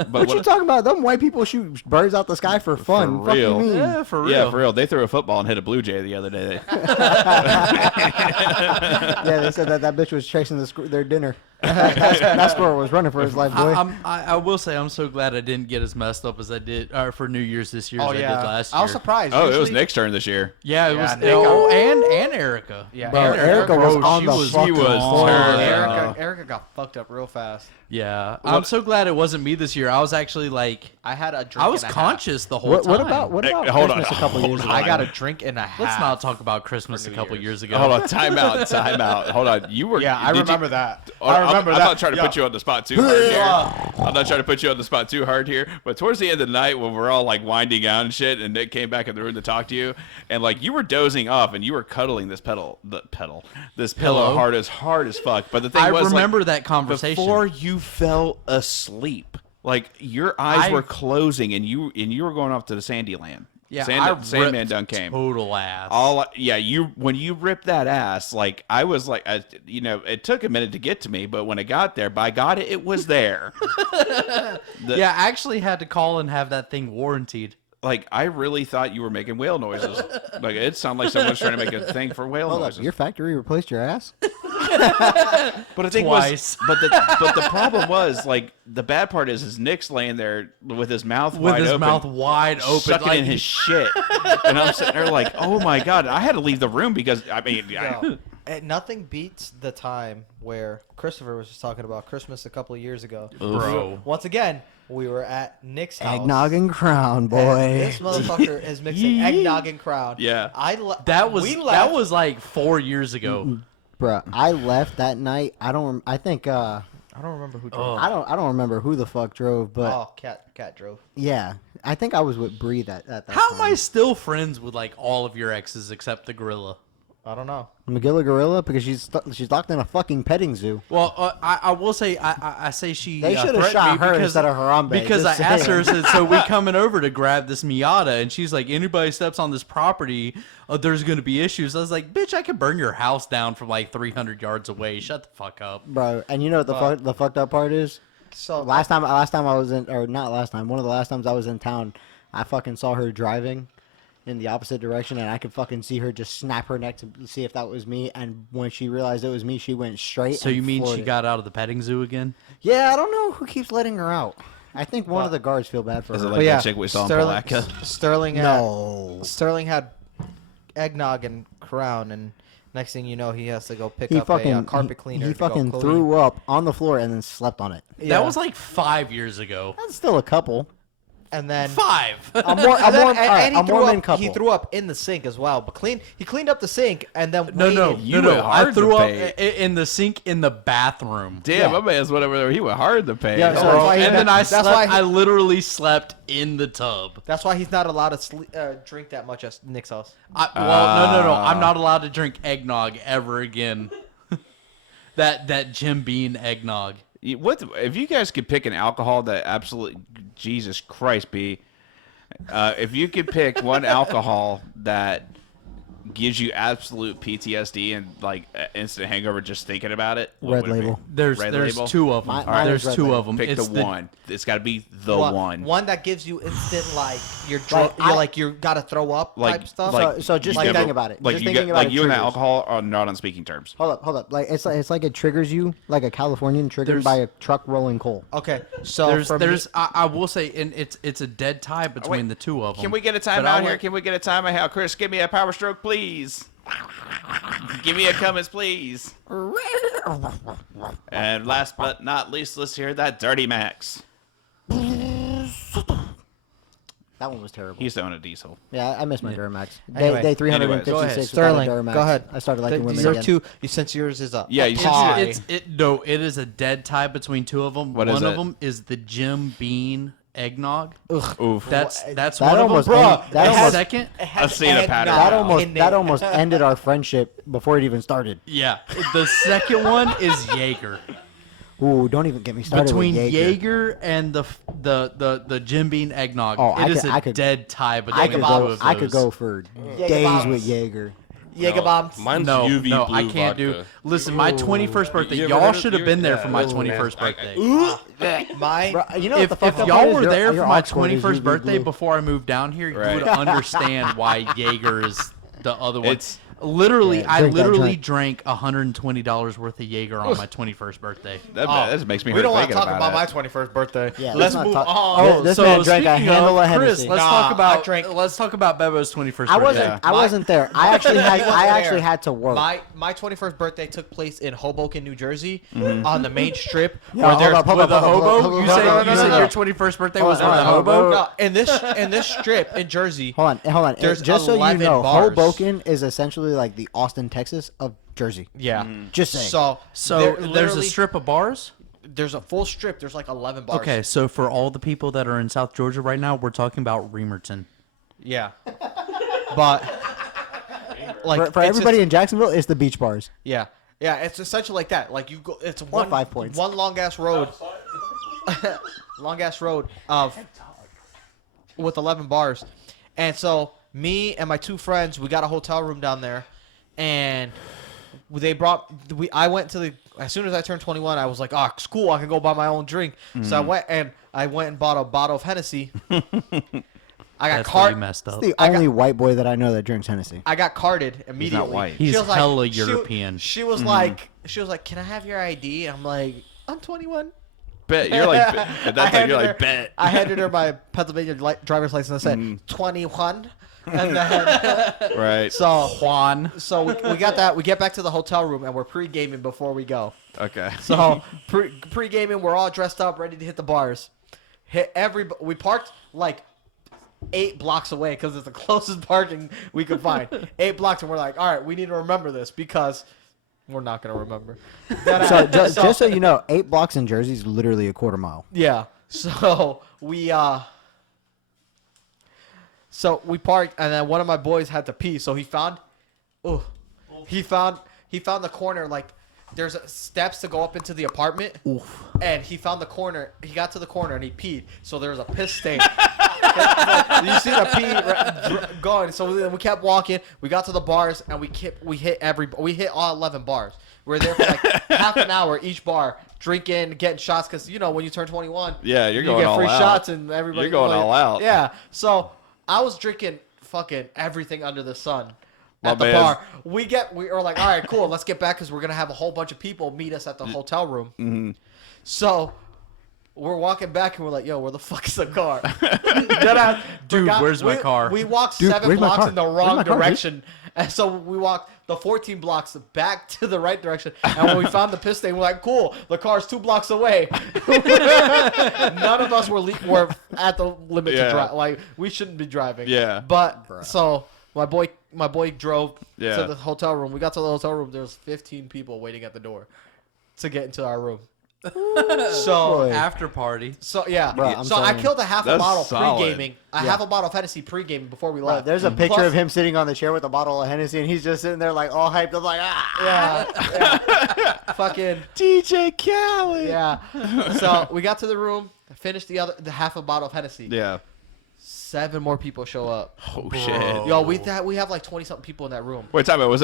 What you talking about? Them white people shoot birds out the sky for fun. For Fuck you real. mean? Yeah, for real. Yeah, for real. They threw a football and hit a blue jay the other day. Yeah, they said that bitch was chasing their dinner. That squirrel was running for his life, boy. I will say I'm so glad I didn't get as messed up as I did for New Year's this year Oh as I did yeah, last year. I was surprised. Oh, it was Usually- Nick's turn this year. Yeah, it Yeah, was. Nick- Oh, and Erica. Yeah, Bro, and Erica was Bro, on she the was- fucking she was horn. terrible. Erica got fucked up real fast. Yeah, I'm so glad it wasn't me this year. I was actually like, I had a drink. I was and a conscious the whole What time. about Hey, hold on, Christmas a couple hold years on. ago? half. I got a drink and a half. Let's not talk about Christmas a New couple Year's. years ago. Hold on, time out. Hold on. You were. Yeah, I did you- remember that. Oh, I remember I'm that. not trying to Yeah. put you on the spot too hard here. I'm not trying to put you on the spot too hard here. But towards the end of the night, when we're all like winding down and shit, and Nick came back in the room to talk to you, and like you were dozing off, and you were cuddling this this pillow hard as fuck. But the thing I was, remember like, that conversation. before you fell asleep. Like your eyes were closing, and you were going off to the Sandy Land. Yeah, Sandman ripped done came. total ass. When you ripped that ass, like I was like, it took a minute to get to me, but when it got there, by God, it was there. Yeah, I actually had to call and have that thing warranted. Like I really thought you were making whale noises. Like it sounded like someone's trying to make a thing for whale Hold up, noises. your factory replaced your ass? But the thing Twice. was, but the problem was, like the bad part is Nick's laying there with his mouth With wide his open, mouth wide open, sucking like in his shit, and I'm sitting there like, oh my God, I had to leave the room because Nothing beats the time where Christopher was just talking about Christmas a couple of years ago. Bro. Once again, we were at Nick's house. Eggnog and crown, and boy. This motherfucker is mixing eggnog and crown. Yeah. That was we that left. was like 4 years ago. Bruh, I left that night. I think I don't remember who drove. I don't remember who the fuck drove, but Oh, cat drove. yeah, I think I was with Bree at that How time. am I still friends with like all of your exes except the gorilla? I don't know. Magilla Gorilla, because she's locked in a fucking petting zoo. Well, I will say I say she They should have threatened shot me her because, instead of Harambe. because I just asked her, saying. said, so we coming over to grab this Miata, and she's like, anybody steps on this property, there's going to be issues. I was like, bitch, I could burn your house down from like 300 yards away. Shut the fuck up. Bro, and you know what the fucked up part is? So Last time I was in, or not last time, one of the last times I was in town, I fucking saw her driving in the opposite direction, and I could fucking see her just snap her neck to see if that was me. And when she realized it was me, she went straight. So and you mean floored she it. got out of the petting zoo again? Yeah, I don't know who keeps letting her out. I think one of the guards feel bad for Is her. it But like yeah, that chick we saw in Sterling, Palatka? Sterling had No. Sterling had eggnog and crown, and next thing you know, he has to go pick He up fucking a carpet cleaner. He to go fucking clean. threw up on the floor and then slept on it. Yeah. That was like 5 years ago. That's still a couple. and then 5. I'm more. I'm and then- more. and- All right, and he I'm threw more up. than couple. He threw up in the sink as well, but he cleaned up the sink and then No, no, waited. You no, went no. hard I threw to up pay. in the sink in the bathroom. Damn, Yeah. my man's whatever there. He went hard to pay. Yeah, so that's why he- And then I that's slept. why he- I literally slept in the tub. That's why he's not allowed to drink that much at Nick's house. No. I'm not allowed to drink eggnog ever again. that Jim Beam eggnog. What if you guys could pick an alcohol that absolutely Jesus Christ be? If you could pick one alcohol that gives you absolute PTSD and like instant hangover just thinking about it, what Red would it be? Label. There's Red there's Label? 2 of them. Mine There's is Red 2 Label. of them. Pick It's the one. It's got to be the one. One that gives you instant like you're Like, you're I- like you gotta throw up Like- type stuff. like- So just you thinking ever- about it. Like Just you thinking get, about like it you and the triggers. alcohol are not on speaking terms. Hold up. Like it's like it triggers you like a Californian triggered There's- by a truck rolling coal. Okay, so there's I will say, and it's a dead tie between the 2 of them. Can we get a But timeout I'll here? let- Can we get a timeout here? Chris, give me a power stroke, please. Give me a Cummins, please. And last but not least, let's hear that Dirty Max. That one was terrible. He used to own a diesel. Yeah, I miss my Duramax. Anyway, Day 356 go ahead. without a Sterling, Duramax. go ahead. I started liking women your again. two. Since yours is up. Yeah, you should- It is a dead tie between 2 of them. What is One of it? them is the Jim Beam eggnog. Oof. That's That one almost of them. ended- that And almost- second, I've seen a pattern. That almost ended our friendship before it even started. yeah, the second one is Jaeger. Ooh, don't even get me started Between with Jaeger and the Jim Beam eggnog, Oh, it is I a could- dead tie I between could the go. 2 of those. I could go for days bombs. with Jaeger. Jaeger bombs. Mine's No, UV no, blue I can't do. vodka. Listen, my 21st birthday. You ever Y'all heard of- should have you- been there yeah, for my oh, 21st man. birthday. My Bro, you know what If the fucked up y'all part is? were Your- there your for my aux cord is 21st UV birthday blue. before I moved down here, Right. you would understand why Jaeger is the other one. It's- Literally, Yeah, I drink that literally drink. drank $120 worth of Jaeger on my 21st birthday. That just makes me hurt We don't want to thinking talk about my it. 21st birthday. Yeah, Let's not move talk- on. This man drank a speaking handle of Chris, Hennessy. let's Nah, talk I about drank- let's talk about Bebo's 21st I birthday. wasn't. I wasn't there. I actually had. I actually had to work. My 21st birthday took place in Hoboken, New Jersey, on the main strip. Yeah, where hold there's up, hold With up, the hold up, hobo? hold up, You hold said up, you said no. your 21st birthday Hold was on, on the hold on, hobo? No, in this strip in Jersey. Hold on. There's Just so you 11 know, bars. Hoboken is essentially like the Austin, Texas of Jersey. Yeah. Just saying. So So there- there's a literally- strip of bars. There's a full strip. There's like 11 bars. Okay, so for all the people that are in South Georgia right now, we're talking about Reamerton. Yeah. But like for it's everybody in Jacksonville, it's the beach bars. yeah. Yeah, it's essentially like that. Like you go, it's one 5 points. one long ass road, of with 11 bars, and so me and my 2 friends, we got a hotel room down there, and I went to the as soon as I turned 21, I was like, oh, it's cool, I can go buy my own drink. So I went and bought a bottle of Hennessy. I got That's where you card. messed up. The only white boy that I know that drinks Hennessy. I got carded immediately. white. She He's was like- hella she- European. She was like, "Can I have your ID?" I'm like, "I'm 21." Bet you're like at that time you're like bet. I handed her my Pennsylvania driver's license and said 21, and then Right. so Juan. we got that. We get back to the hotel room and we're pre-gaming before we go. Okay. So pre-gaming, we're all dressed up, ready to hit the bars. We parked like 8 blocks away because it's the closest parking we could find. 8 blocks, and we're like, all right, we need to remember this because we're not gonna remember. So just so you know, 8 blocks in Jersey is literally a quarter mile. Yeah. So we parked, and then one of my boys had to pee, so he found. Oh. he found the corner, like there's steps to go up into the apartment. Oof. And he found the corner. He got to the corner and he peed. So there was a piss stain. You see the pee going. So we kept walking. We got to the bars and we hit all 11 bars. We were there for like half an hour each bar, drinking, getting shots. Because when you turn 21, Yeah, you're you going get all free out. shots and everybody. You're going all out. Yeah. So I was drinking fucking everything under the sun. My At the man. bar, we were like, all right, cool, let's get back because we're gonna have a whole bunch of people meet us at the hotel room. Mm-hmm. So we're walking back and we're like, yo, where the fuck is the car? Dude, where's my car? We walked Dude, 7 where's my blocks car? in the Where's wrong my car, dude? direction. And so we walked the 14 blocks back to the right direction. And when we found the piss stain, we're like, cool, the car's 2 blocks away. None of us were at the limit to Yeah. drive. Like, we shouldn't be driving. Yeah. But, so my boy drove Yeah. to the hotel room. We got to the hotel room. There was 15 people waiting at the door to get into our room. So Boy. After party. so yeah, Bro, I'm so I saying. killed a half a That's bottle solid. pre-gaming. A half a bottle of Hennessy pre-gaming before we Bro, left. there's a picture Plus- of him sitting on the chair with a bottle of Hennessy, and he's just sitting there like all hyped up, like Yeah, fucking DJ Khaled. yeah. So we got to the room, finished the half a bottle of Hennessy. Yeah. 7 more people show up. Oh Bro. shit. Yo, we have like 20 something people in that room. Wait, time out. Was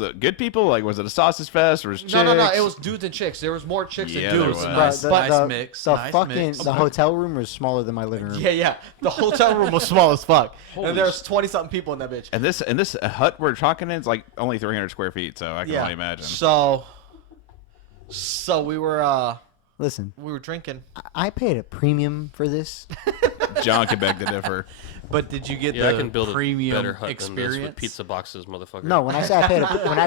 it good people? Like, was it a sausage fest or was it No. chicks? It was dudes and chicks. There was more chicks Yeah, than there dudes. was. Nice- nice mix, The nice fucking mix. the hotel room was smaller than my living room. Yeah. The hotel room was small as fuck, and there was 20 something people in that bitch. And this hut we're talking in is like only 300 square feet, so I can only imagine. So we were Listen, drinking. I paid a premium for this. John can beg to differ. But did you get Yeah, I the can build a premium better hut than this experience? with pizza boxes, motherfucker. No, when I say when I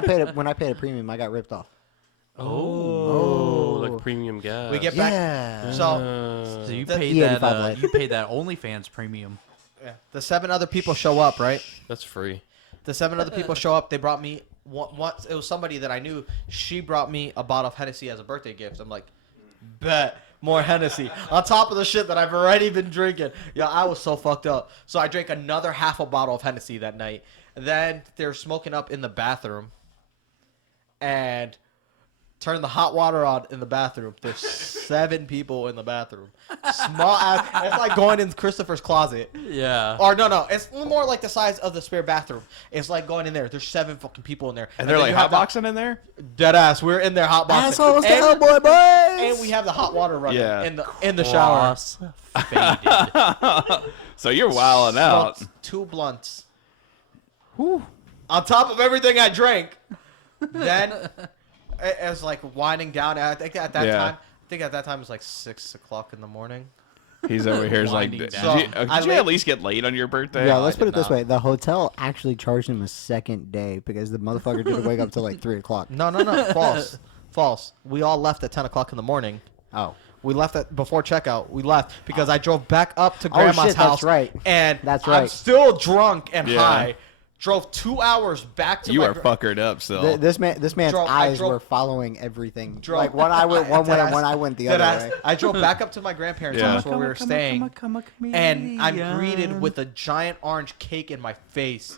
paid a premium, I got ripped off. Oh, like premium gas. We get back. Yeah. So So you The paid E85 that. light. You paid that OnlyFans premium. the 7 other people show up, right? That's free. The 7 other people show up. They brought me once. It was somebody that I knew. She brought me a bottle of Hennessy as a birthday gift. I'm like, bet more Hennessy on top of the shit that I've already been drinking. Yeah, I was so fucked up. So I drank another half a bottle of Hennessy that night. Then they're smoking up in the bathroom, and turn the hot water on in the bathroom. There's 7 people in the bathroom. Small ass. It's like going in Christopher's closet. Yeah. Or no, it's more like the size of the spare bathroom. It's like going in there. There's 7 fucking people in there, And they're then like you have the- hotboxing in there? Dead ass. We're in there hotboxing. Assholes to and, Hellboy boys. and we have the hot water running Yeah. in the shower. Cross-faded. So you're wilding out. Smoked 2 blunts. On top of everything I drank. Then it was like winding down. I think at that Yeah. time. It was like 6 o'clock in the morning. He's over here is like, Winding did down. you, I did you laid- at least get laid on your birthday? Yeah, No, let's I put did it this not. way: the hotel actually charged him a second day because the motherfucker didn't wake up till like 3 o'clock. No. False. We all left at 10 o'clock in the morning. Oh, We left before checkout. We left because I drove back up to Oh, grandma's shit, house. that's right. And That's I'm right. still drunk and Yeah. high. Drove 2 hours back to You my are fuckered up still. this man's I eyes drove- were following everything. Drove- Like one eye went one way, Deadass. and one eye went the Deadass. other way. I drove back up to my grandparents' Yeah. house where we were staying, and I'm greeted with a giant orange cake in my face.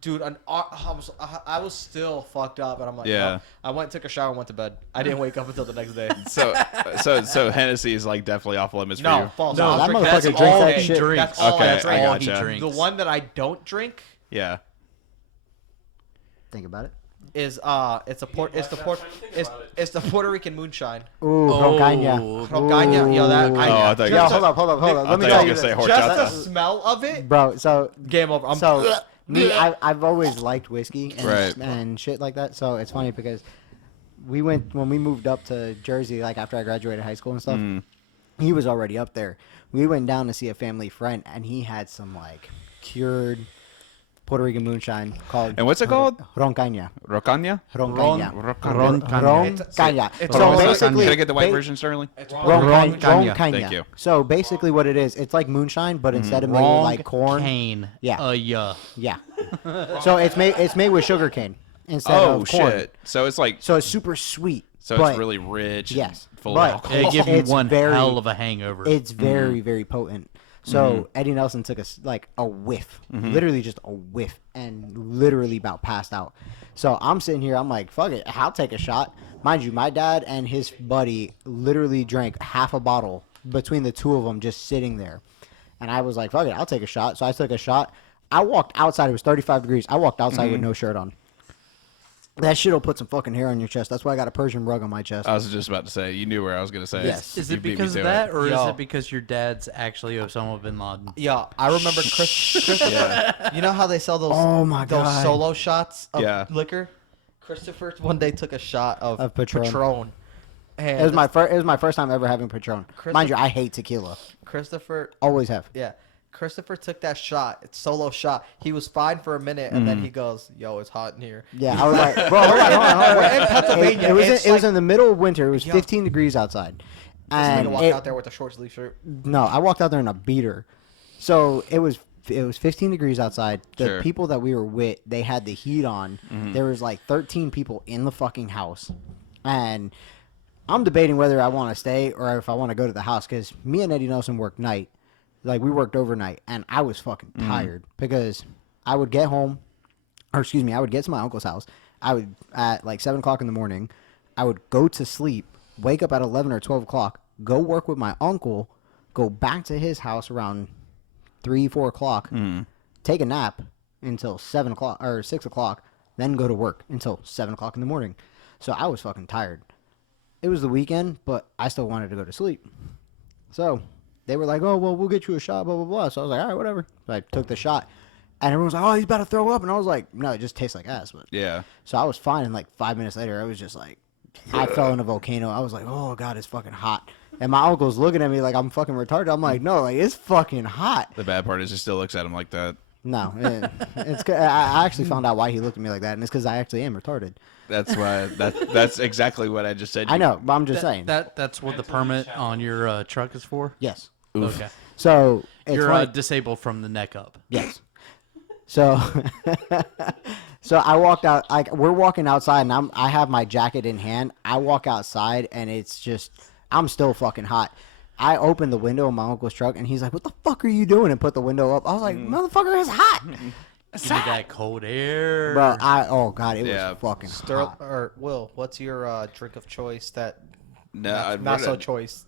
Dude, I was still fucked up, and I'm like, Yeah. no. I went, took a shower, and went to bed. I didn't wake up until the next day. So Hennessy is like definitely off limits for No, you. false. No, I'll that drink motherfucker that's drinks all that he shit. drinks. That's all Okay, I I drink. All he gotcha. drinks. The one that I don't drink Yeah. Think about it. is it's the Puerto Rican moonshine. Ooh, Roncaña. Oh. Roncaña, yo, that Oh, I thought you Yo, were hold up. Let I me thought tell you you were gonna say this. just the horchata. smell of it. Bro. So Game over. I've always liked whiskey and, Right. and shit like that. So it's funny because when we moved up to Jersey, like after I graduated high school and stuff, he was already up there. We went down to see a family friend, and he had some like cured Puerto Rican moonshine called. And what's it called? Roncaña. Rocaña? Roncaña. Roncaña. Roncaña. It's So almost like- basically, Can I get the white ba- version, Sterling? Roncaña. Thank you. So basically, what it is, it's like moonshine, but instead of made with like corn, Cane. Yeah. Yeah. yeah. So it's made with sugar cane instead Oh, of corn. shit. So it's like, So it's super sweet. so but it's really rich. Yes, And full but of alcohol. It give you It's one very- hell of a hangover. It's very very potent. So Eddie Nelson took a whiff, literally just a whiff, and literally about passed out. So I'm sitting here, I'm like, fuck it, I'll take a shot. Mind you, my dad and his buddy literally drank half a bottle between the two of them just sitting there. And I was like, fuck it, I'll take a shot. So I took a shot. I walked outside. It was 35 degrees. I walked outside with no shirt on. That shit'll put some fucking hair on your chest. That's why I got a Persian rug on my chest. I was just about to say, you knew where I was going to say. Yes. Is You it beat me because to of that, or is Yo. it because your dad's actually Osama bin Laden? Yeah, I remember Christopher. You know how they sell those my those God. solo shots of Yeah. liquor? Christopher one day took a shot of Patron. And It was my first time ever having Patron. Mind you, I hate tequila. Christopher, Always have. yeah. Christopher took that shot, it's solo shot. He was fine for a minute, and then he goes, "Yo, it's hot in here." Yeah, I was like, bro, hold on. We're in Pennsylvania. It was It's it was like- in the middle of winter. It was Yo. 15 degrees outside. This And nigga walked it- out there with a short sleeve shirt. No, I walked out there in a beater. So it was 15 degrees outside. The Sure. people that we were with, they had the heat on. There was like 13 people in the fucking house. And I'm debating whether I want to stay or if I want to go to the house because me and Eddie Nelson worked night. Like we worked overnight and I was fucking tired because I would get home, or excuse me, I would get to my uncle's house. I would at like 7 o'clock in the morning. I would go to sleep, wake up at 11 or 12 o'clock, go work with my uncle, go back to his house around 3, 4 o'clock, take a nap until 7 o'clock or 6 o'clock, then go to work until 7 o'clock in the morning. So I was fucking tired. It was the weekend, but I still wanted to go to sleep. So they were like, "Oh, well, we'll get you a shot, blah, blah, blah." So I was like, "All right, whatever." So I took the shot. And everyone was like, "Oh, he's about to throw up." And I was like, "No, it just tastes like ass." But Yeah. so I was fine. And like 5 minutes later, I was just like, I fell in a volcano. I was like, "Oh, God, it's fucking hot." And my uncle's looking at me like I'm fucking retarded. I'm like, "No, like it's fucking hot." The bad part is he still looks at him like that. No, I actually found out why he looked at me like that. And it's because I actually am retarded. That's why. That's exactly what I just said. I know, but I'm just saying. That's what the permit on your truck is for? Yes. Okay. So it's You're like, disabled from the neck up. yes. So, so I walked out. Like we're walking outside, and I have my jacket in hand. I walk outside, and it's just I'm still fucking hot. I opened the window of my uncle's truck, and he's like, "What the fuck are you doing?" And put the window up. I was like, "Motherfucker, it's hot." Give me that cold air. Bro, oh God, it Yeah. was fucking Sterl hot. or Will, what's your drink of choice that No, not so choice?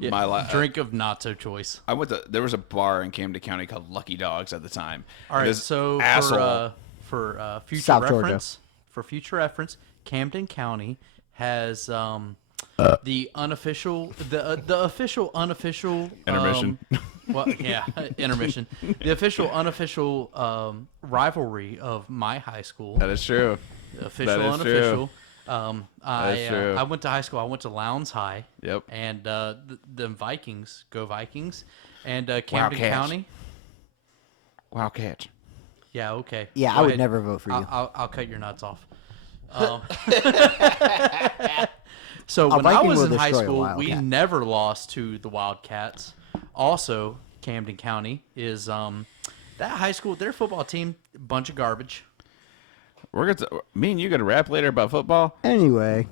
Yeah, My drink of not so choice. I went to. There was a bar in Camden County called Lucky Dogs at the time. All And right, this so asshole. for future South Georgia. reference, Camden County has the unofficial, the official unofficial Intermission. intermission. The official unofficial rivalry of my high school. That is true. Official that is true. unofficial. That is true. I went to high school. I went to Lowndes High. Yep. And the Vikings, go Vikings, and Camden Wildcats. County. Wildcats. Yeah, okay. Yeah, Go I would ahead. never vote for you. I'll cut your nuts off. So when I Viking was will in high destroy a school, we Wildcat. never lost to the Wildcats. Also, Camden County is that high school. Their football team, bunch of garbage. We're gonna. Me and you gonna rap later about football. Anyway,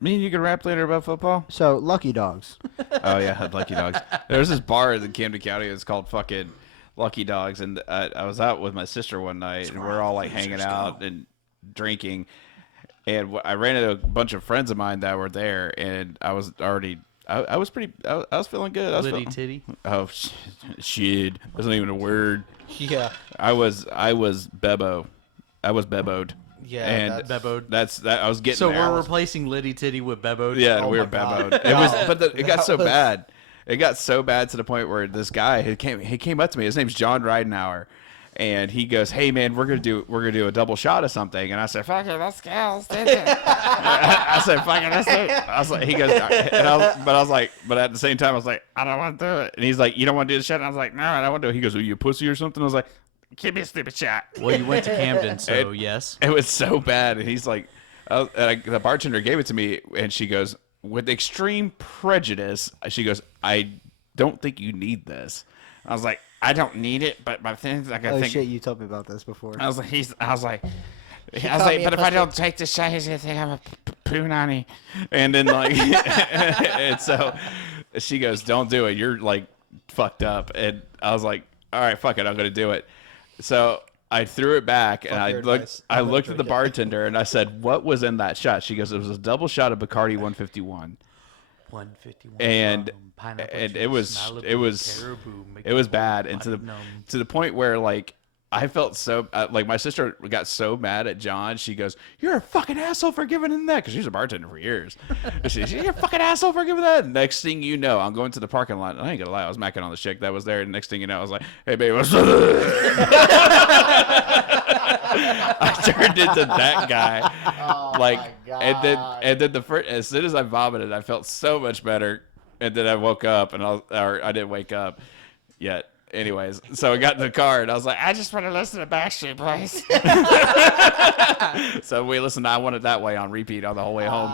Me and you gonna rap later about football. so Lucky Dogs. Oh yeah, Lucky Dogs. There was this bar in Camden County. It's called fucking Lucky Dogs, and I was out with my sister one night, and we're all like hanging out and drinking. And I ran into a bunch of friends of mine that were there, and I was already. I was pretty. I was feeling good. I was Liddy feeling, titty. oh shit! That's not even a word. Yeah, I was bebo. I was beboed. yeah. And Beboed. That's that. I was getting. So there. I we're was- replacing Liddy titty with Bebo. Yeah, Oh we were my God. beboed. It was, but it got That so was- bad. It got so bad to the point where this guy he came up to me. His name's John Ridenhour, and he goes, "Hey man, we're gonna do a double shot of something." And I said, "Fuck it, let's go." Let's do it." I said, "Fuck it, let's do it." I was like, he goes, but at the same time, I was like, "I don't want to do it." And he's like, "You don't want to do the shot?" And I was like, "No, I don't want to do it." He goes, "Are you a pussy or something?" I was like, "Give me a stupid shot." Well, you went to Camden, so yes. It was so bad, and he's like, the bartender gave it to me, and she goes, with extreme prejudice, she goes, "I don't think you need this." I was like, "I don't need it, but my things like I Oh think." shit, you told me about this before. I was like, caught me but up if I at don't take this shot, he's gonna think I'm a poonani. And then like, and so she goes, "Don't do it. You're like fucked up, and I was like, all right, fuck it, I'm gonna do it. So I threw it back, and I your looked. advice. I I'm gonna looked at the drink it. bartender, and I said, "What was in that shot?" She goes, "It was a double shot of Bacardi 151." 151 And rum, pineapple and juice, it was Malibu, caribou, make it was it bad, warm, and platinum. to the point where like I felt so like my sister got so mad at John. She goes, "You're a fucking asshole for giving him that," because she's a bartender for years. You're a fucking asshole for giving that. Next thing you know, I'm going to the parking lot. And I ain't gonna lie, I was macking on the chick that was there. And next thing you know, I was like, "Hey babe, what's up?" I turned into that guy. And then the first, as soon as I vomited, I felt so much better. And then I woke up, and I didn't wake up yet. Anyways, so I got in the car, and I was like, I just want to listen to Backstreet Boys. So we listened to I Want It That Way on repeat on the whole way home.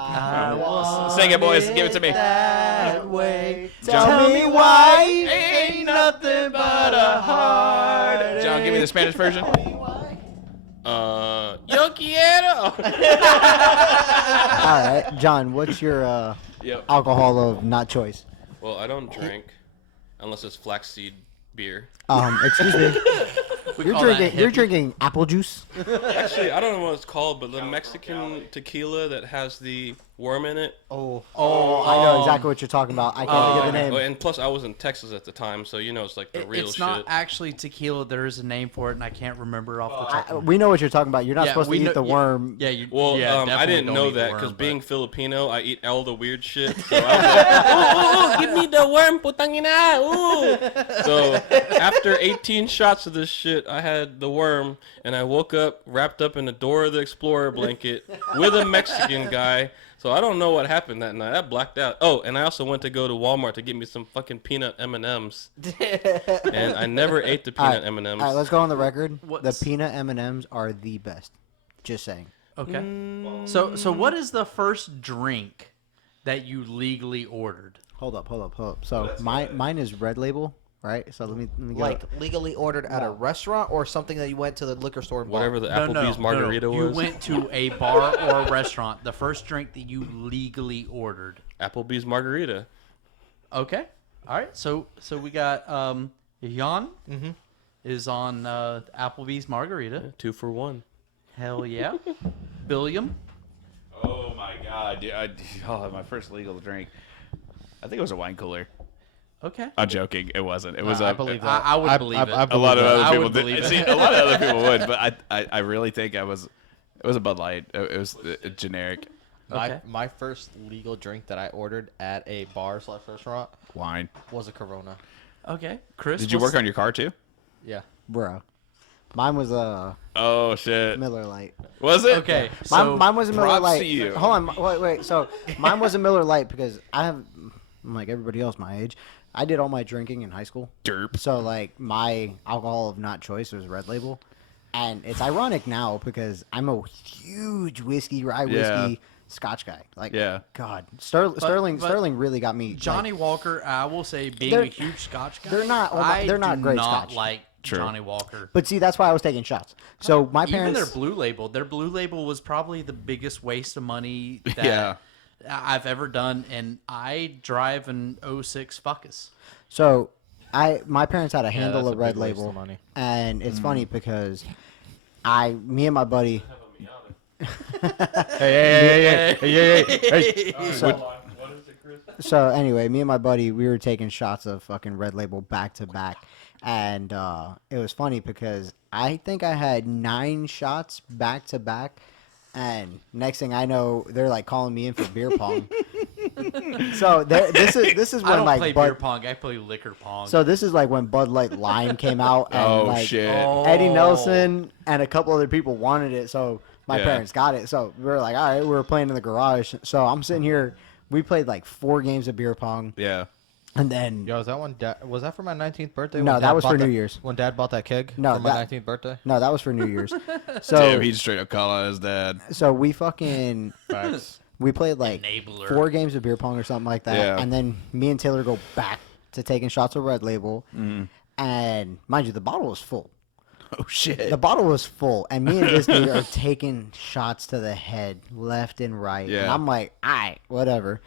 Sing it, boys. Give it to me. That way. John, me why ain't nothing but a heart. John, give me the Spanish version. Yo quiero. All right, John, what's your Yep. alcohol of not choice? Well, I don't drink unless it's flaxseed beer. Excuse me. call that You're hippie. drinking apple juice. Actually, I don't know what it's called, but the Mexican tequila that has the worm in it. Oh, I know exactly what you're talking about. I can't think of the name. Oh, and plus, I was in Texas at the time, so it's like the real It's shit. not actually tequila. There is a name for it, and I can't remember off the top. We know what you're talking about. You're not Yeah, supposed to we eat know- the yeah, worm. Yeah, you. Well, yeah, I definitely didn't don't know eat the that worm, because but- being Filipino, I eat all the weird shit. So I was like, give me the worm, putangina, ooh. So after 18 shots of this shit, I had the worm, and I woke up wrapped up in the Dora the Explorer blanket with a Mexican guy. So I don't know what happened that night. I blacked out. Oh, and I also went to go to Walmart to get me some fucking peanut M&Ms. And I never ate the peanut M&Ms. All right, let's go on the record. What's- The peanut M&Ms are the best. Just saying. Okay. So what is the first drink that you legally ordered? Hold up. So mine is Red Label, right? So let me go. like legally ordered at a restaurant or something that you went to the liquor store and bought? Whatever the Applebee's margarita You was. went to a bar or a restaurant. The first drink that you legally ordered. Applebee's margarita. Okay. All right. So we got Jan is on Applebee's margarita. 2 for 1. Hell yeah. Billiam. Oh my god, dude! My first legal drink. I think it was a wine cooler. Okay. I'm joking. It wasn't. It was I a. believe that. I would believe it. A lot of that. other I people would believe did. it. See, a lot of other people would, but I really think it was a Bud Light. It was generic Okay. My first legal drink that I ordered at a bar/restaurant wine. was a Corona. Okay. Chris. Did you work on your car too? Yeah. Bro. Mine was a Oh shit! Miller Lite. Was it? Okay. Mine, So mine was a Miller props Lite. to you. Hold on, wait. So mine was a Miller Lite because I'm like everybody else my age. I did all my drinking in high school. Derp. So like my alcohol of not choice was Red Label, and it's ironic now because I'm a huge rye whiskey Scotch guy. Like Yeah. God, Sterling but really got me. Johnny Walker, I will say, being They're- a huge Scotch guy, they're not- I they're not do great not Scotch. like True. Johnny Walker. But see, that's why I was taking shots. So my Even parents. their blue label. Their blue label was probably the biggest waste of money that Yeah. I've ever done, and I drive an 06 Focus. So, my parents had a handle that's of a Red big waste of Label, money. and it's funny because me and my buddy. So anyway, me and my buddy, we were taking shots of fucking Red Label back to back, and it was funny because I think I had 9 shots back to back, and next thing I know, they're like calling me in for beer pong. So this is I when don't like play beer pong. I play liquor pong. So this is like when Bud Light Lime came out, and Oh like shit! Eddie Nelson and a couple other people wanted it, so my Yeah. parents got it. So we were like, all right, we were playing in the garage. So I'm sitting here. We played like 4 games of beer pong, Yeah. and then Yo, is that one? Was that for my 19th birthday? No, when that Dad was bought for that- New Year's. When Dad bought that keg No, for my that- 19th birthday. no, that was for New Year's. So Damn, he just straight up call out his dad. so we fucking Facts. we played like Enabler. 4 games of beer pong or something like that, Yeah. and then me and Taylor go back to taking shots of Red Label, and mind you, the bottle was full. Oh shit! The bottle was full, and me and this dude are taking shots to the head, left and right. And Yeah. I'm like, all right, whatever.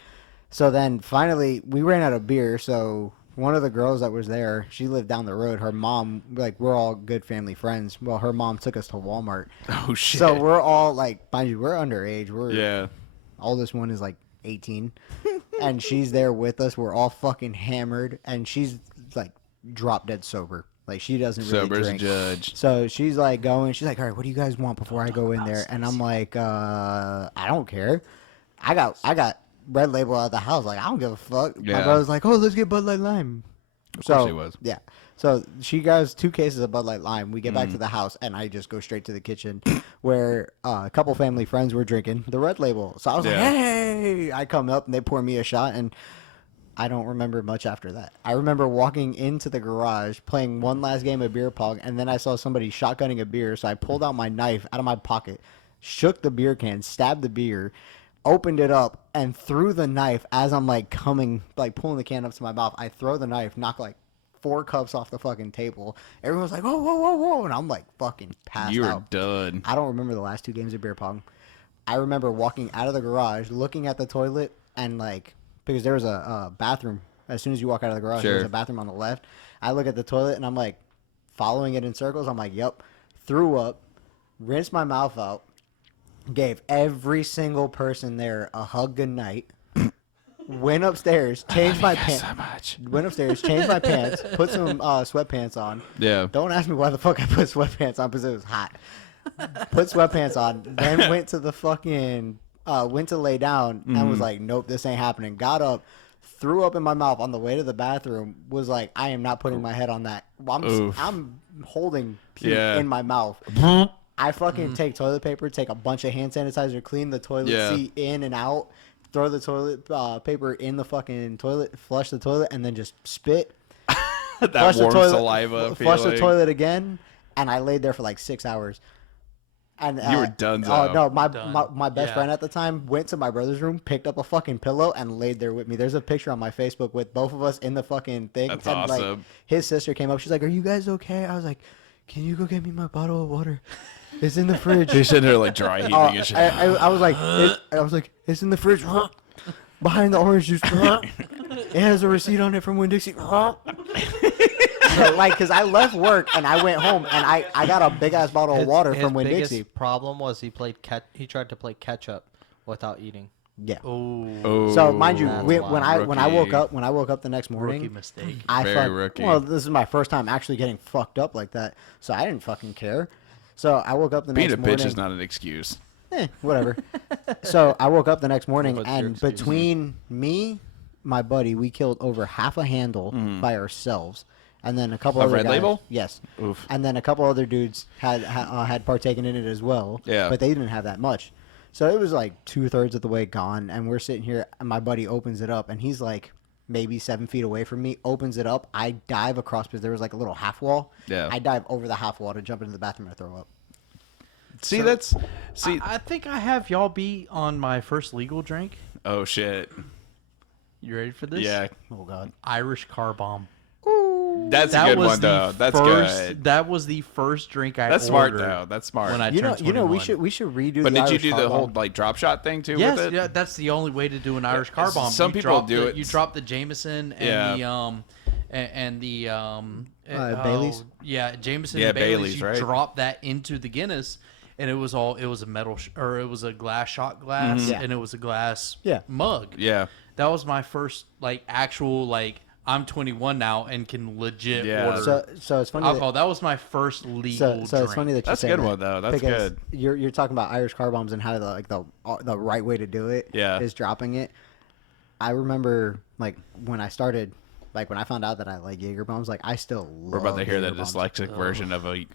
So then finally, we ran out of beer, so one of the girls that was there, she lived down the road. Her mom, like, we're all good family friends. Well, her mom took us to Walmart. Oh shit. So we're all like, mind you, we're underage. We're yeah. oldest one is like 18, and she's there with us. We're all fucking hammered, and she's like drop dead sober. Like she doesn't really Sober's drink. judge. So she's like going. She's like, all right, what do you guys want before I go in there? And I'm like, I don't care. I got Red Label out of the house. Like I don't give a fuck. Yeah. My brother's like, oh, let's get Bud Light Lime. Of course he was. Yeah. So she grabs 2 cases of Bud Light Lime. We get back to the house, and I just go straight to the kitchen where a couple family friends were drinking the Red Label. So I was like, Yeah. hey! I come up, and they pour me a shot, and I don't remember much after that. I remember walking into the garage, playing one last game of beer pong, and then I saw somebody shotgunning a beer, so I pulled out my knife out of my pocket, shook the beer can, stabbed the beer, opened it up, and threw the knife as I'm, like, pulling the can up to my mouth. I throw the knife, knock, like, 4 cups off the fucking table. Everyone's like, whoa, whoa, whoa, whoa. And I'm like fucking passed You were out. done. I don't remember the last 2 games of beer pong. I remember walking out of the garage, looking at the toilet, and like, because there was a bathroom. As soon as you walk out of the garage, Sure. there's a bathroom on the left. I look at the toilet, and I'm like, following it in circles. I'm like, yep. Threw up, rinsed my mouth out, gave every single person there a hug goodnight. Went upstairs, changed my pants. So much. Went upstairs, changed my pants, put some sweatpants on. Yeah. Don't ask me why the fuck I put sweatpants on because it was hot. Put sweatpants on, then went to the fucking went to lay down and was like, nope, this ain't happening. Got up, threw up in my mouth on the way to the bathroom. Was like, I am not putting my head on that. I'm holding puke Yeah. in my mouth. I fucking take toilet paper, take a bunch of hand sanitizer, clean the toilet Yeah. seat in and out, throw the toilet paper in the fucking toilet, flush the toilet, and then just spit. That Flush the warm toilet, saliva flush the feeling. toilet again, and I laid there for like 6 hours. And You were done, Oh though. no, Done. my best Yeah. friend at the time went to my brother's room, picked up a fucking pillow, and laid there with me. There's a picture on my Facebook with both of us in the fucking thing. That's and, like, awesome. his sister came up. She's like, "Are you guys okay?" I was like, "Can you go get me my bottle of water? It's in the fridge." You're sitting there like dry heaving and shit. I was like, it's in the fridge, behind the orange juice. It has a receipt on it from Winn-Dixie. Like, cause I left work and I went home and I got a big ass bottle of water from His Winn-Dixie. biggest problem was he tried to play catch up without eating. Yeah. Oh, So mind you, That's when wild. I woke Rookie. up the next morning, rookie mistake. I Very rookie. Well, this is my first time actually getting fucked up like that, so I didn't fucking care. So I woke up the Being next a morning. bitch is not an excuse. Whatever. So I woke up the next morning, What's your and excuse? between me, my buddy, we killed over half a handle by ourselves, and then a couple Of other Red guys, Label? Yes. Oof. And then a couple other dudes had partaken in it as well. Yeah. But they didn't have that much, so it was like 2/3 of the way gone, and we're sitting here, and my buddy opens it up, and he's like maybe 7 feet away from me. Opens it up, I dive across because there was like a little half wall. Yeah. I dive over the half wall to jump into the bathroom and throw up. See, I think I have y'all beat on my first legal drink. oh shit. You ready for this? Yeah. Oh God. Irish car bomb. That's a good one though. That's good. That was the first drink I That's smart ordered though. That's smart. when I You know, turned we 21. should redo. But the did you Irish do car the bomb. whole like drop shot thing too Yes, with it? yeah, that's the only way to do an Irish car bomb. Some You people drop do the- it. You drop the Jameson and Yeah. Baileys? Yeah, Jameson Yeah, and Baileys. Baileys, You right? drop that into the Guinness, and it was a metal or it was a glass shot glass, Yeah. and it was a glass Yeah. mug. Yeah. That was my first like actual like I'm 21 now and can legit Yeah. order So it's funny. alcohol. That was my first legal So drink. it's funny that you That's a say good that, one, though. That's because good. You're talking about Irish car bombs and how the right way to do it Yeah. is dropping it. I remember like when I started, like when I found out that I like Jaeger bombs, like I still love We're about to hear the Jaeger bombs. dyslexic version of a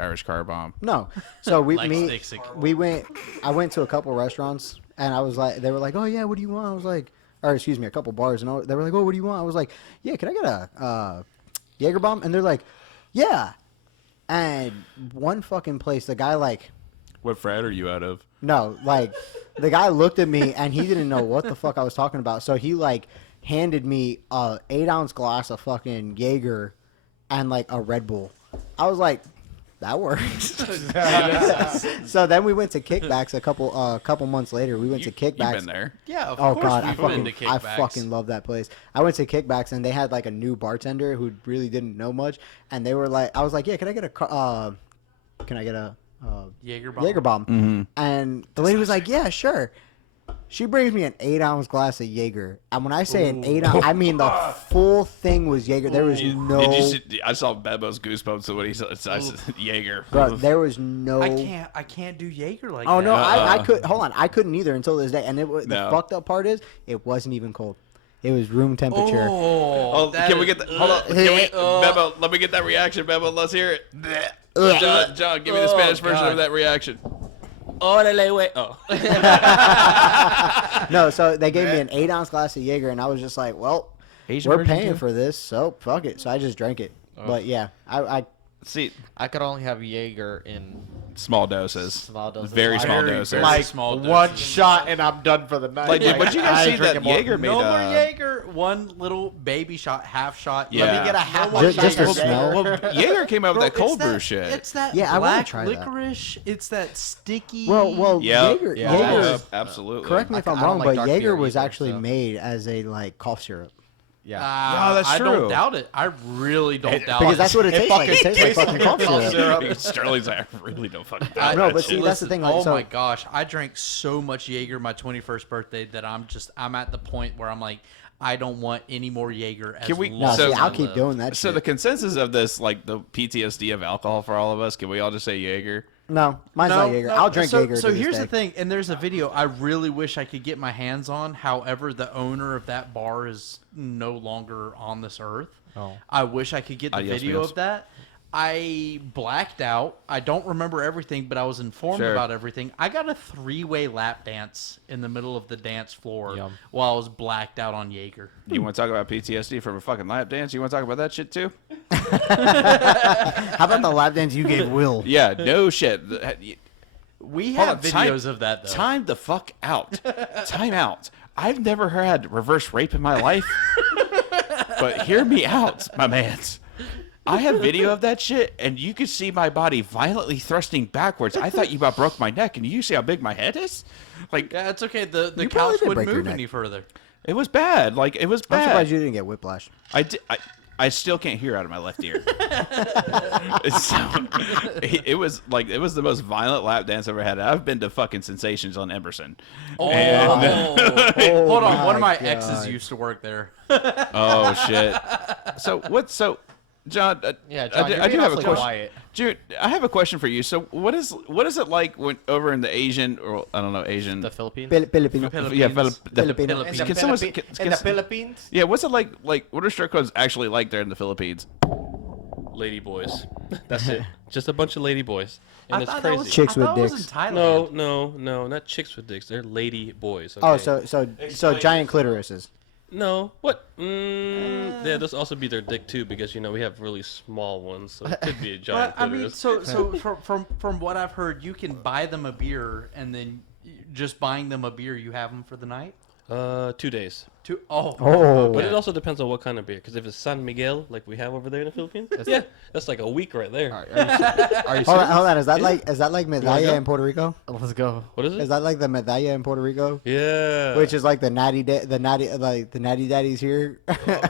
Irish car bomb. No, so Like Stixic. I went to a couple restaurants and I was like, they were like, oh yeah, what do you want? I was like, or excuse me, a couple bars, and they were like, oh, what do you want? I was like, yeah, can I get a Jaeger bomb? And they're like, yeah. And one fucking place, the guy like, What frat are you out of? no, like the guy looked at me and he didn't know what the fuck I was talking about. So he like handed me a 8-ounce glass of fucking Jaeger and like a Red Bull. I was like, that works. So then we went to kickbacks a couple months later. We went to You've kickbacks. been there. Yeah, of Oh course god, we've been to I kickbacks. fucking love that place. I went to kickbacks and they had like a new bartender who really didn't know much, and they were like, I was like, yeah, can I get a Jaeger bomb. Jaeger bomb? And the lady was like, yeah, sure. She brings me an 8-ounce glass of Jaeger, and when I say an 8-ounce, I mean the full thing was Jaeger. There was no, Did you see, I saw Bebo's goosebumps when he said Jaeger. bro, there was no. I can't do Jaeger like Oh that. no, I could hold on. I couldn't either until this day. And the No. fucked up part is, it wasn't even cold. It was room temperature. Oh, can we get that? Hold on. Can we, Bebo, let me get that reaction, Bebo. Let's hear it. John, give me the Spanish version God. of that reaction. Órale, güey. Oh. No, so they gave me an 8-ounce glass of Jaeger, and I was just like, well, Asian we're version paying too? for this, so fuck it. So I just drank it. But yeah, I See, I could only have Jaeger in small doses. Small doses. Very small Very, doses. very like small one doses. shot and I'm done for the night. Like, but you guys I see ain't that drinking more. Jaeger made No more Jaeger. One little baby shot, half shot. Yeah. Let me get a half more one Just shot to of smell? Jaeger. Jaeger came out with that Bro, cold it's brew shit. It's that Yeah, I wanna black try that. licorice. It's that sticky. well, Yeah, Jaeger, Yeah. Jaeger. Absolutely. Correct me if I I'm don't wrong, like but dark Jaeger beer was either, actually so. made as a like cough syrup. Yeah. Yeah, that's I true. don't doubt it. I really don't doubt Because it. that's what it tastes like. It tastes like fucking cough syrup. Sterling's like, I really don't fucking I- doubt No, that but shit. see, that's the thing, like, oh so- my gosh, I drank so much Jaeger my 21st birthday that I'm at the point where I'm like, I don't want any more Jaeger. As Can we- long No, as So- see, I I'll keep live. doing that. So shit. the consensus of this, like the PTSD of alcohol for all of us, can we all just say Jaeger? No, mine's not Jaeger. I'll drink so, Jaeger. So to this here's day. the thing, and there's a video I really wish I could get my hands on. However, the owner of that bar is no longer on this earth. Oh. I wish I could get the Adios, video amigos. of that. I blacked out. I don't remember everything, but I was informed Sure. about everything. I got a 3-way lap dance in the middle of the dance floor Yum. while I was blacked out on Jaeger. You want to talk about PTSD from a fucking lap dance? You want to talk about that shit too? How about the lap dance you gave Will? Yeah, no shit. We Hold have on, time- videos of that though. Time the fuck out. Time out. I've never had reverse rape in my life. But hear me out, my mans. I have video of that shit, and you could see my body violently thrusting backwards. I thought you about broke my neck, and you see how big my head is? Like, Yeah, it's okay. The You probably couch did wouldn't break your move neck. any further. it was bad. Like, it was I'm bad. surprised you didn't get whiplash. I still can't hear out of my left ear. It was the most violent lap dance I've ever had. I've been to fucking Sensations on Emerson. Oh, And- hold on. One of my my exes God. used to work there. oh shit. So John, Yeah, John, I you're do being have a awfully question. quiet. Jude, I have a question for you. So what is it like when over in the Asian, or I don't know, Asian? The Philippines. Filipino. Yeah, Philippines. Filipino. In Can the, someone- Philippi- can- in the can- Philippines? Yeah, what's it like? Like, what are strip clubs actually like there in the Philippines? Lady boys. That's it. Just a bunch of lady boys. And it's thought crazy. That was, Chicks I with thought it was dicks. in Thailand. No, not chicks with dicks. They're lady boys. Oh, okay? so giant clitorises. No. What? Yeah, this also be their dick too, because we have really small ones, so it could be a giant But I mean, clitoris. so from what I've heard, you can buy them a beer, and then just buying them a beer, you have them for the night. 2 days. Oh. But it also depends on what kind of beer. Because if it's San Miguel, like we have over there in the Philippines, yeah, that's like a week right there. Are you Hold on, serious? hold on. Is that Yeah. like wanna medalla go? in Puerto Rico? Let's go. What is it? Is that like the medalla in Puerto Rico? Yeah. Which is like the natty daddies here.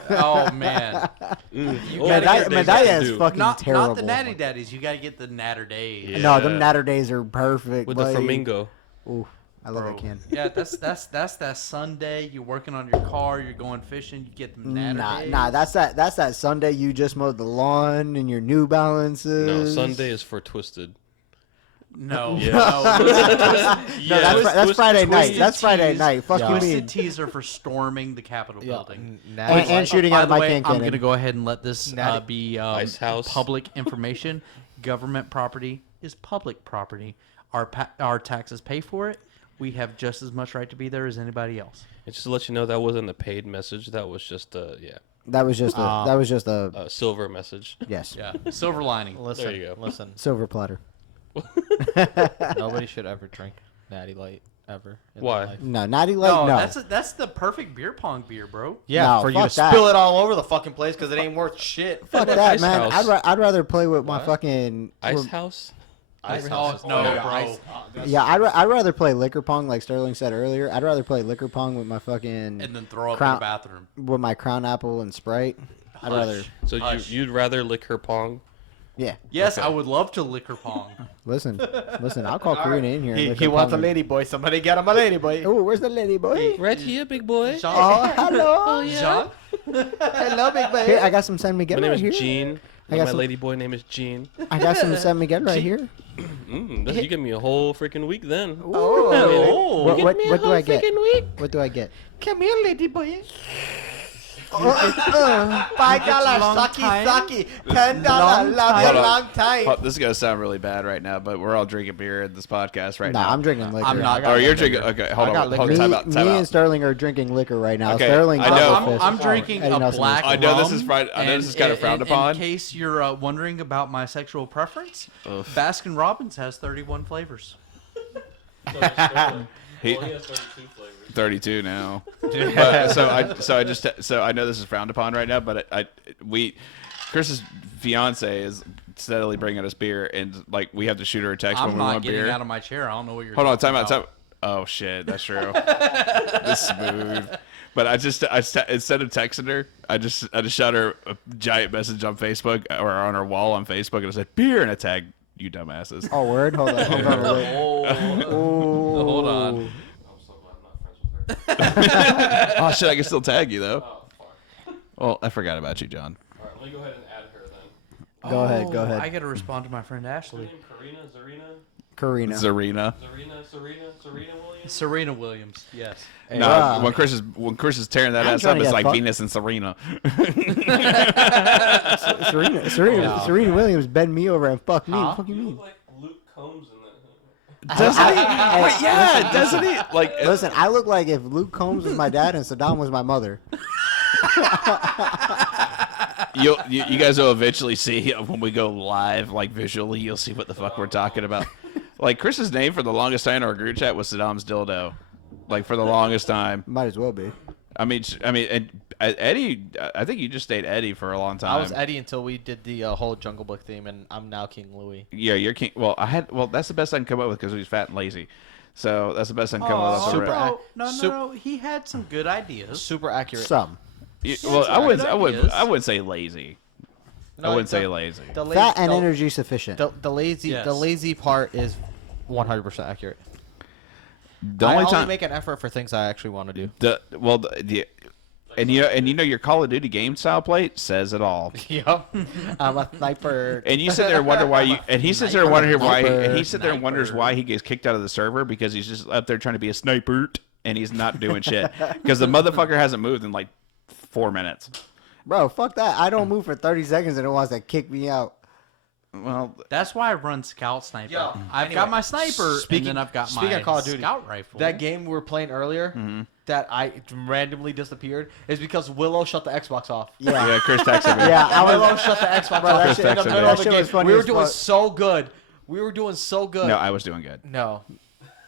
Oh man, Mm. gotta medalla get medalla is do. fucking not terrible. the natty daddies. You got to get the natter days. Yeah. No, them natter days are perfect. with buddy. the flamingo. Ooh, I love that can. Yeah, that's that Sunday. You're working on your car. You're going fishing. You get them natter days. Nah, that's that Sunday you just mowed the lawn in your New Balances. No, Sunday is for Twisted. No, Yeah. no. No, that's Friday night. Twisted That's Friday Teas- night. Fuck you Twisted mean. Teas are for storming the Capitol building. And shooting By out of the my way, can I'm cannon. going to go ahead and let this Natty- be Ice house. public information. Government property is public property. Our taxes pay for it. We have just as much right to be there as anybody else. And just to let you know, that wasn't a paid message. That was just a That was just a a silver message. yes. Yeah, silver lining. Listen, There you go. listen. Silver platter. Nobody should ever drink Natty Light ever. in Why? my life. No, Natty Light. No, No, that's the perfect beer pong beer, bro. Yeah, No, for you to fuck that. spill it all over the fucking place because it ain't worth shit. fuck about that, Ice man. House? I'd rather play with my What? fucking Ice House? Ice Oh, House. no, yeah, bro. Ice- Yeah, I'd rather play liquor pong like Sterling said earlier. I'd rather play liquor pong with my fucking And then throw up in Crown- the bathroom. with my Crown Apple and Sprite. I'd rather. So you'd rather lick her pong? Yeah. Yes, Okay. I would love to liquor pong. Listen. I'll call Karina in here. He wants a lady boy. Somebody get him a lady boy. Oh, where's the lady boy? Right here, big boy. Oh, hello. John? Hello, big boy. Here, I got some San Miguel My name right is here. Gene. I got My some- lady boy name is Gene. I got some San Miguel right here. You give me a whole freaking week then. Oh. What do I get? What do I get? Come here, lady boy. $5 long sucky time. sucky. $10 Long love time. you Hold on. long time. Oh, this is gonna sound really bad right now, but we're all drinking beer in this podcast right Nah, now. I'm drinking liquor. I'm not. Oh, you're drinking. Okay, hold I got on. liquor. Hold Me, on. Time out. Time me out. and Sterling are drinking liquor right now. Okay, Sterling, I know. I'm drinking Eddie a Nelson black is- I know this rum, is Friday- I know this and is kinda frowned upon. In case you're wondering about my sexual preference, Ugh. Baskin Robbins has 31 flavors. He- Well, he has 32 flavors. 32 now. But, so I know this is frowned upon right now, but Chris's fiance is steadily bringing us beer, and like we have to shoot her a text I'm when we not want getting beer. out of my chair. I don't know what you're Hold on, talking time out, about. time. Oh shit, that's true. This smooth. But I instead of texting her, I just shot her a giant message on Facebook or on her wall on Facebook, and I said beer, and I tagged you dumbasses. Oh, word. Hold on. Hold on. Wait. Oh, hold on. I'm so glad I'm not friends with her. Oh shit, I can still tag you though. Oh, fuck. Well, I forgot about you, John. Alright, let me go ahead and add her then. Go ahead. Go Oh, ahead. I gotta respond to my friend What's her Ashley. name? Karina? Zarina? Karina. Zarina. Serena Williams? Serena Williams. Yes. No, Wow. when Chris is tearing that I'm ass trying up, to it's get like fucked. Venus and Serena. Serena Williams bend me over and fuck me. Huh? What the fuck you You mean? look like Luke Combs in that. Doesn't he? Hey, Wait, yeah, doesn't he? Like, Listen, I look like if Luke Combs was my dad and Saddam was my mother. you guys will eventually see when we go live, like visually, you'll see what the fuck we're talking about. Like Chris's name for the longest time in our group chat was Saddam's dildo, like for the longest time. Might as well be. And Eddie, I think you just stayed Eddie for a long time. I was Eddie until we did the whole Jungle Book theme, and I'm now King Louis. Yeah, you're king. Well, that's the best I can come up with because he's fat and lazy. So that's the best I can come up with. super already. No. He had some good ideas. Super accurate. Some. Well, I good would ideas. say lazy. No, I wouldn't the- say lazy. The Fat and the- energy sufficient. The lazy Yes. the lazy part is 100% accurate. The I only only time make an effort for things I actually want to do. and you know your Call of Duty game style plate says it all. Yup. I'm a sniper. And you sit there and wonder why you. And he sits there and wonders why. Sniper. And he sits there and wonders Sniper. why he gets kicked out of the server because he's just up there trying to be a sniper and he's not doing shit because the motherfucker hasn't moved in like 4 minutes. Bro, fuck that. I don't move for 30 seconds and it wants to kick me out. Well, That's why I run Scout Sniper. Yo, I've anyway, got my sniper, speaking- and then I've got speaking my of Call of Duty, Scout rifle. That game we were playing earlier that I randomly disappeared is because Willow shut the Xbox off. Yeah. yeah, Chris texted me. Yeah, I Willow was. shut the Xbox Bro, off that in shit- the that middle of the shit game. was funny We were as doing fuck. so good. We were doing so good. No, I was doing good. No.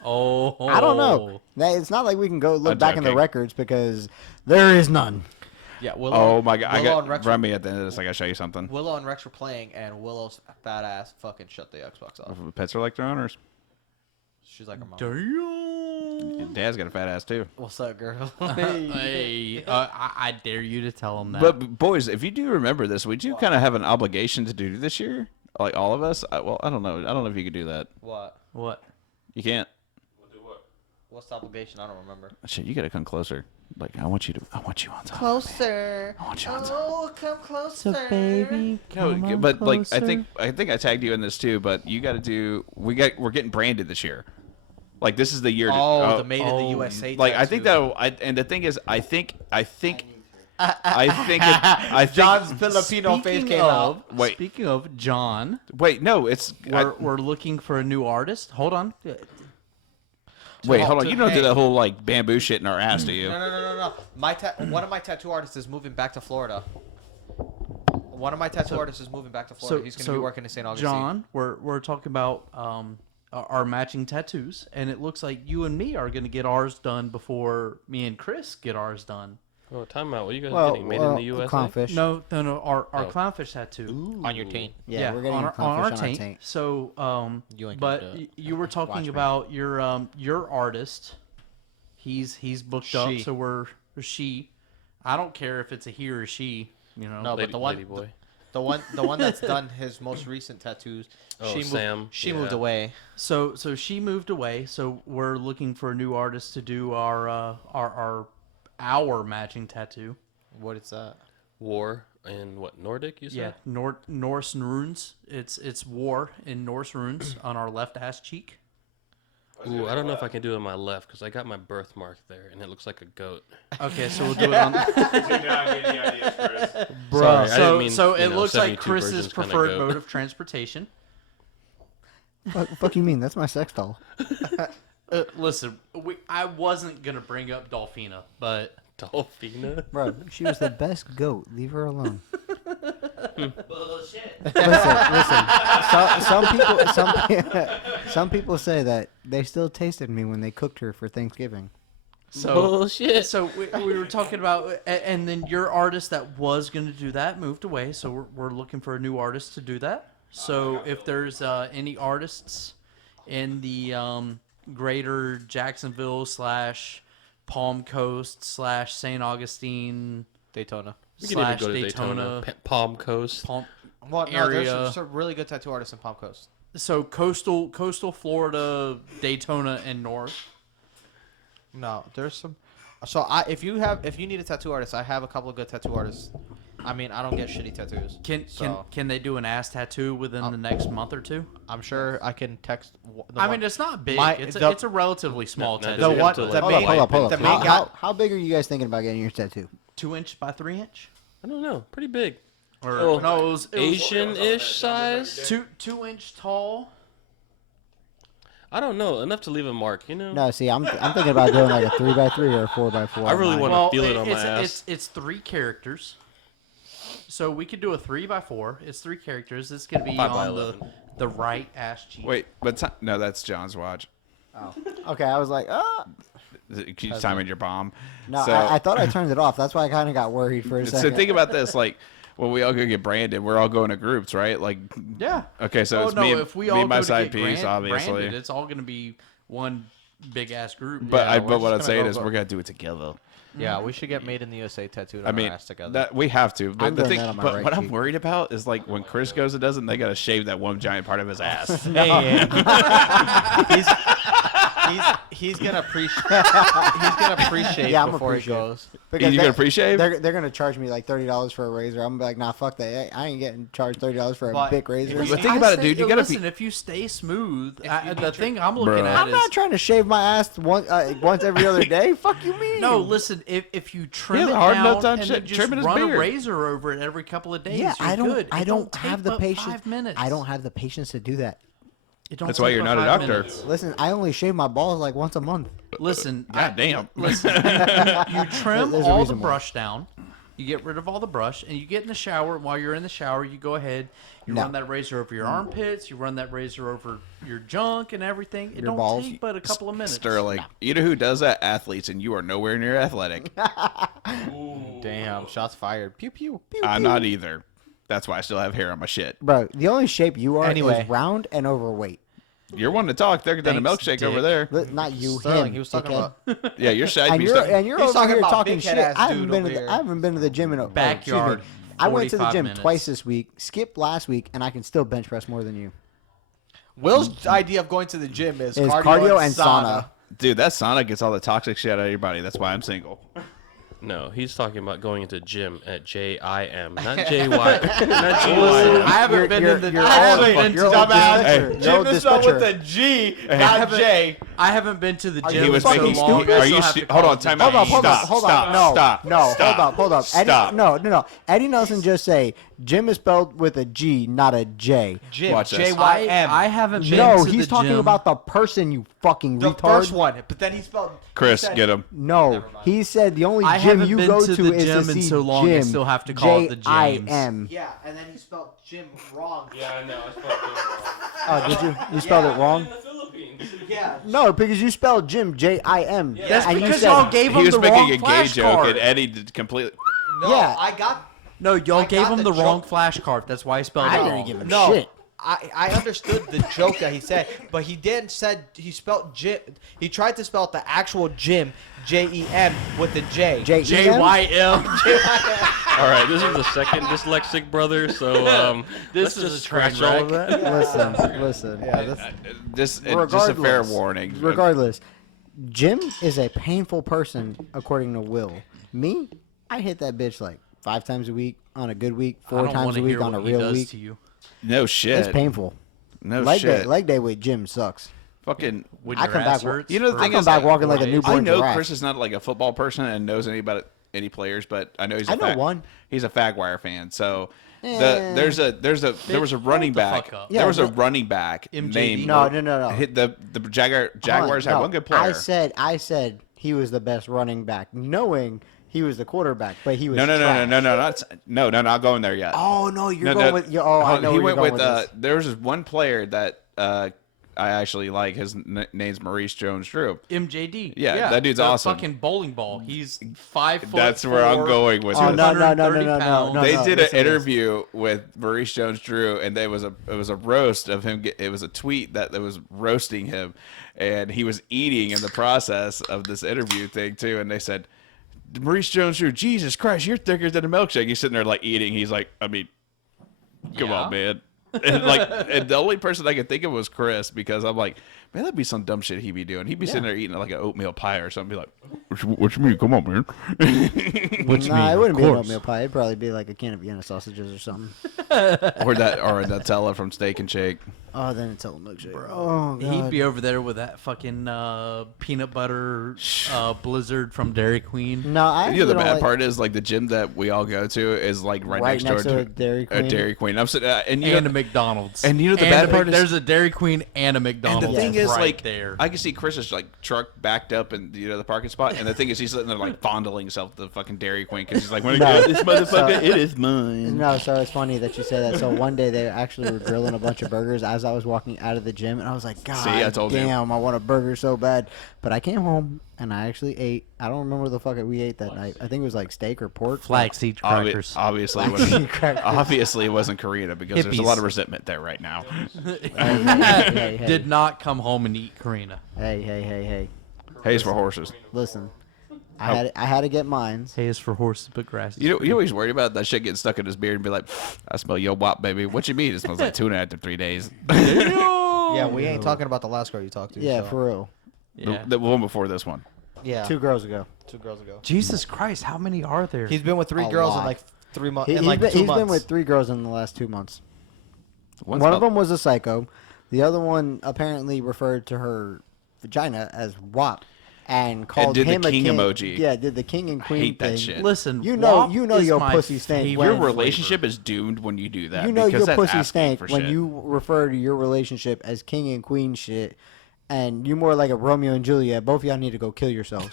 Oh, I don't know. It's not like we can go look I'm back in the joking. records because there is none. Yeah, Willow. Oh my god! Willow and Rex Run me at the end of this. I gotta show you something. Willow and Rex were playing, and Willow's fat ass fucking shut the Xbox off. Pets are like their owners. She's like her mom. Damn. Dad's got a fat ass too. What's up, girl? Hey, I dare you to tell him that. But boys, if you do remember this, we do kind of have an obligation to do this year, like all of us. Well, I don't know. I don't know if you could do that. What? what? You can't. What's the obligation? I don't remember. Shit, you gotta come closer. Like I want you on top. Closer. I want you on top. Oh, come closer. No, but like I think I tagged you in this too. But you got to do. We're getting branded this year. Like this is the year. Oh, the Made in the oh, USA. Like I think tattoo. and the thing is, I think John's Filipino face came out. Wait. Speaking of John, Wait, no, it's we're looking for a new artist. Hold on. wait, hold on. You don't do that whole like bamboo shit in our ass, do you? No. One of my tattoo artists is moving back to Florida. One of my tattoo artists is moving back to Florida. He's going to be working in St. Augustine. John, we're talking about our matching tattoos, and it looks like you and me are going to get ours done before me and Chris get ours done. Oh, time out. What are you guys Well, getting? Made in the USA? clownfish. No, our Oh. clownfish tattoo. On your taint. Yeah, we're getting on a our, clownfish on our on our taint. taint. So, You ain't gonna but do it. you were talking Watch me. about your artist. He's booked up, She. so we're she. I don't care if it's a he or a she. You know, No, Lady, but the one, lady boy. the one that's done his most recent tattoos. Oh, she Sam. Moved, she Yeah. moved away. So she moved away. So we're looking for a new artist to do our matching tattoo. What is that? War and what? Nordic, you Yeah, said? Norse runes. It's war in Norse runes on our left ass cheek. Ooh, I don't know if I can do it on my left because I got my birthmark there and it looks like a goat. Okay, so we'll do it on. Sorry, I didn't So mean, so you it know, looks like 72 Chris's versions kinda preferred goat. mode of transportation. Fuck you mean? That's my sex doll. Listen, I wasn't gonna bring up Dolphina, but Dolphina? Bro, she was the best goat. Leave her alone. bullshit. Listen. Some people say that they still tasted me when they cooked her for Thanksgiving. So Bullshit. So we were talking about, and then your artist that was going to do that moved away. So we're looking for a new artist to do that. So if there's any artists in the greater Jacksonville / Palm Coast / St. Augustine Daytona. We can even / go to Daytona, Palm Coast. Palm, Well, no, area. there's some really good tattoo artists in Palm Coast. so coastal Florida, Daytona, and north. No, there's some. So if you need a tattoo artist, I have a couple of good tattoo artists. I mean, I don't get shitty tattoos. Can they do an ass tattoo within the next month or two? I'm sure I can text. I mean, it's not big. it's It's a relatively small No, no, tattoo. the one- to, the like, main- Hold up. the main guy- How big are you guys thinking about getting your tattoo? 2-inch by 3-inch. I don't know. Pretty big. Or Oh, no, it was Asian-ish size? 2-inch tall. I don't know. Enough to leave a mark, you know? No, see, I'm thinking about doing like a 3x3 or a 4x4. I really want- Well, feel it on my ass. It's 3 characters. So we could do a 3x4. It's 3 characters. It's gonna be 5 by on 11. the right ass cheek. Wait, but no, that's John's watch. Okay, I was like, Keep timing your bomb. no, So- I thought I turned it off. That's why I kind of got worried for a So second. think about this, like when we all go get branded, we're all going to groups, right? Like, Yeah. okay, so Oh it's no, me, if we me all and my go to side get piece, obviously. branded, it's all gonna be one big ass group. But Yeah, but we're what I'm just saying gonna is go- we're gonna do it together. Yeah, we should get Made in the USA tattooed on I mean, our ass together. that we have to. But I'm the doing thing, that on my but right what I'm cheek. worried about is like when Chris goes and does it, they gotta shave that one giant part of his ass. he's gonna appreciate. He's gonna appreciate Yeah, I'm before he appreciate. goes. Because You gonna pre-shave? They're gonna charge me like $30 for a razor. I'm gonna be like, nah, fuck that. I ain't getting charged $30 for a But big razor. But think about it, dude. You gotta listen. be. If you stay smooth, you the thing I'm looking Bro. at I'm is not trying to shave my ass once every other day. Fuck you mean? no. Listen, if you trim He has it a hard down enough time and shi- then just trimming his run a beard. razor over it every couple of days, Yeah, you're I don't. good. I It don't take have the but patience. 5 minutes. I don't have the patience to do that. It don't That's why take you're but not a 5 doctor. minutes. Listen, I only shave my balls like once a month. Listen, God damn. Listen, you trim There's a all the reason why. brush down. You get rid of all the brush, and you get in the shower. While you're in the shower, you go ahead. You No. run that razor over your armpits. You run that razor over your junk and everything. It Your don't balls. take but a couple of minutes. Sterling, you know who does that? Athletes, and you are nowhere near athletic. Damn, shots fired. Pew pew. I'm not either. That's why I still have hair on my shit. Bro, the only shape you are Anyway. is round and overweight. You're one to talk. They're done a Thanks, milkshake dick. over there. Not you, Sterling, him. he was talking dickhead. about. Yeah, your side And piece. you're He's over talking here about talking big shit. head-ass I haven't dude been over to the, here. I haven't been to the gym in a Backyard, excuse me. I went to the 45 gym minutes. twice this week. Skipped last week, and I can still bench press more than you. Will's idea of going to the gym is Is cardio, and sauna. Dude, that sauna gets all the toxic shit out of your body. That's why I'm single. No, he's talking about going into gym at JIM, not JY. Not GY. I haven't been in the. You're I haven't old, been to you're old dumbass. dispenser. You're Gym old is spelled with dispenser. a G, I not haven't- J. I haven't been to the Are gym He was you in so making. fucking long. stupid? I Are still you? have to Hold call on, it time the out. Hold up, hold Stop, up, hold stop, up. No, stop, no, stop, hold up. Eddie, stop. no. Eddie Nelson just say gym is spelled with a G, not a J. Jim, Watch this. JYM. I haven't been No, to he's the talking gym. about the person, you fucking the retard. first one, but then he spelled. Chris, he said- get him. No, Never mind. he said the only I gym haven't you been go to to the is gym to in see so long, I Jim. still have to call it the James. J-I-M. Yeah, and then he spelled Jim wrong. Yeah, I know. I spelled Oh, did you? You spelled it wrong? Yeah. No, because you spelled Jim Jim. That's and you because said- y'all gave He him was the making wrong a gay joke, flashcard. and Eddie did completely. No, Yeah. I got. No, y'all I gave got him the the wrong joke. flashcard. That's why he spelled I it didn't wrong. give him No, shit. I understood the joke that he said, but he didn't said he spelled Jim. He tried to spell the actual Jim, Jem, with the J. J-E-M? JYM. All right, this is the second dyslexic brother, so This let's is just a train scratch all of wreck. that. Listen. Yeah, that's, Just a fair Regardless. warning. Regardless, Jim is a painful person, according to Will. Me, I hit that bitch like 5 times a week on a good week, I 4 don't times wanna a week hear on a what he real does week. to you. No shit. It's painful. No leg shit. day with Jim sucks. Fucking. When I your come ass back- hurts You know the I thing come is, back walking like a days. newborn I know giraffe. Chris is not like a football person and knows any players, but I know he's. I know one. He's a Fagwire fan, so. Eh. There was a running hold the back. fuck up. Yeah, There was a but- running back MJD. named No. hit the Jaguars had No, one good player. I said he was the best running back, knowing he was the quarterback, but he was No, trash. not going there yet. Oh no, you're No, going no. with. I know he where went you're going with. with this. There was this one player that I actually like. His name's Maurice Jones-Drew. MJD. Yeah, that dude's the awesome. Fucking bowling ball. He's 5 foot. That's where I'm 4, going with Oh, this. no, 230 no. pounds. No, They did an listen to this. interview with Maurice Jones-Drew, and it was a roast of him. It was a tweet that was roasting him, and he was eating in the process of this interview thing too. And they said, Maurice Jones-Drew, Jesus Christ, you're thicker than a milkshake. He's sitting there like eating. He's like, I mean, come Yeah. on, man. And the only person I could think of was Chris, because I'm like, man, that'd be some dumb shit he'd be doing. He'd be sitting there eating like an oatmeal pie or something. Be like, what you mean? Come on, man. Nah, it wouldn't be an oatmeal pie. It'd probably be like a can of Vienna sausages or something. or a Nutella from Steak and Shake. Oh, then it's a milkshake. Oh, God. He'd be over there with that fucking peanut butter blizzard from Dairy Queen. No, I You know the actually don't bad like- part is like the gym that we all go to is like right next door to a Dairy Queen. Dairy Queen. I'm sitting and you And know, a McDonald's. and you know the bad part is- there's a Dairy Queen and a and McDonald's. the thing is right like there. I can see Chris's like truck backed up in the parking spot, and the thing is he's sitting there like fondling himself to the fucking Dairy Queen because he's like, when I No. get this motherfucker, it is mine. No, so it's funny that you say that. So one day they actually were grilling a bunch of burgers as I was walking out of the gym, and I was like, God See, I told you. damn, I want a burger so bad. But I came home and I actually ate. I don't remember what the fuck we ate that night. I think it was like steak or pork. Flaxseed crackers. Obviously, it Flaxseed wasn't, crackers. obviously, it wasn't Karina because there's a Hippies. lot of resentment there right now. Hey. Did not come home and eat Karina. Hey. Hayes for horses. Listen, I had to get mines. Hay is for horses, but grass. Is You know, for you always worried about that shit getting stuck in his beard and be like, I smell yo wop, baby. What you mean? It smells like tuna after 3 days. yeah, we ain't talking about the last girl you talked to. Yeah, so. for real. Yeah. The one before this one. Yeah, 2 girls ago. 2 girls ago. Jesus Christ, how many are there? He's been with 3 A girls in lot. like 3 months. He, In he's like been, 2 he's months. been with 3 girls in the last 2 months. One's One of about- them was a psycho. The other one apparently referred to her vagina as WAP and called did the him a king king emoji. Yeah, did the king and queen hate that thing. shit. Listen, You know- WAP you know is your my pussy stank favorite when- Your flavor. relationship is doomed when you do that. You know because your that's pussy asking stank for when shit. you refer to your relationship as king and queen shit, and you more like a Romeo and Juliet. Both of y'all need to go kill yourselves.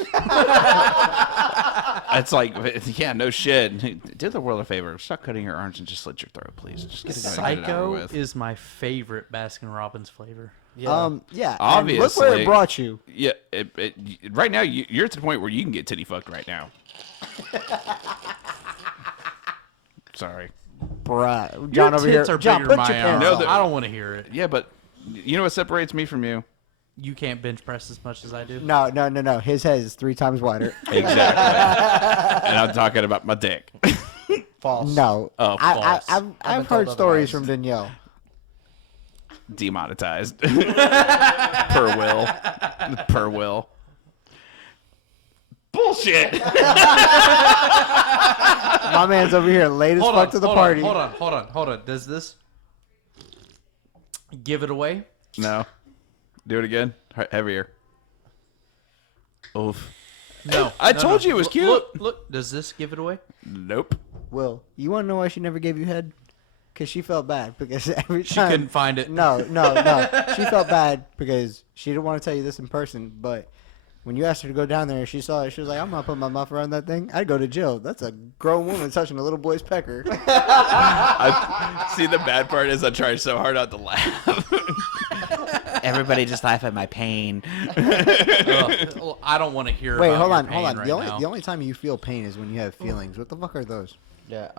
It's like, yeah, no shit. Do the world a favor. Stop cutting your arms and just slit your throat, please. Just get it over Psycho with. is my favorite Baskin Robbins flavor. Yeah. Yeah. And look where Obviously. it brought you. Yeah, right now you're to the point where you can get titty fucked right now. Sorry. Bruh. Your John over here. tits are John, bigger put than your my arms. pants No, on. I don't want to hear it. Yeah, but you know what separates me from you? You can't bench press as much as I do. No. His head is 3 times wider. Exactly. And I'm talking about my dick. False. No. Oh, I've false. heard told stories otherwise. from Danielle. Demonetized. Per will. Per will. Bullshit. My man's over here late as fuck to the party. Hold on. Does this give it away? No. Do it again. Heavier. Oof. No. I no, told no. you it was cute. Look. Does this give it away? Nope. Will, you want to know why she never gave you head? Because she felt bad. Because every She time. couldn't find it. No. She felt bad because she didn't want to tell you this in person. But when you asked her to go down there and she saw it, she was like, I'm not putting my mouth around that thing. I'd go to jail. That's a grown woman touching a little boy's pecker. I see the bad part is I tried so hard not to laugh. Everybody just laugh at my pain. Well, I don't want to hear. Wait, about hold your on, hold pain on. Right The only time you feel pain is when you have feelings. What the fuck are those? Yeah.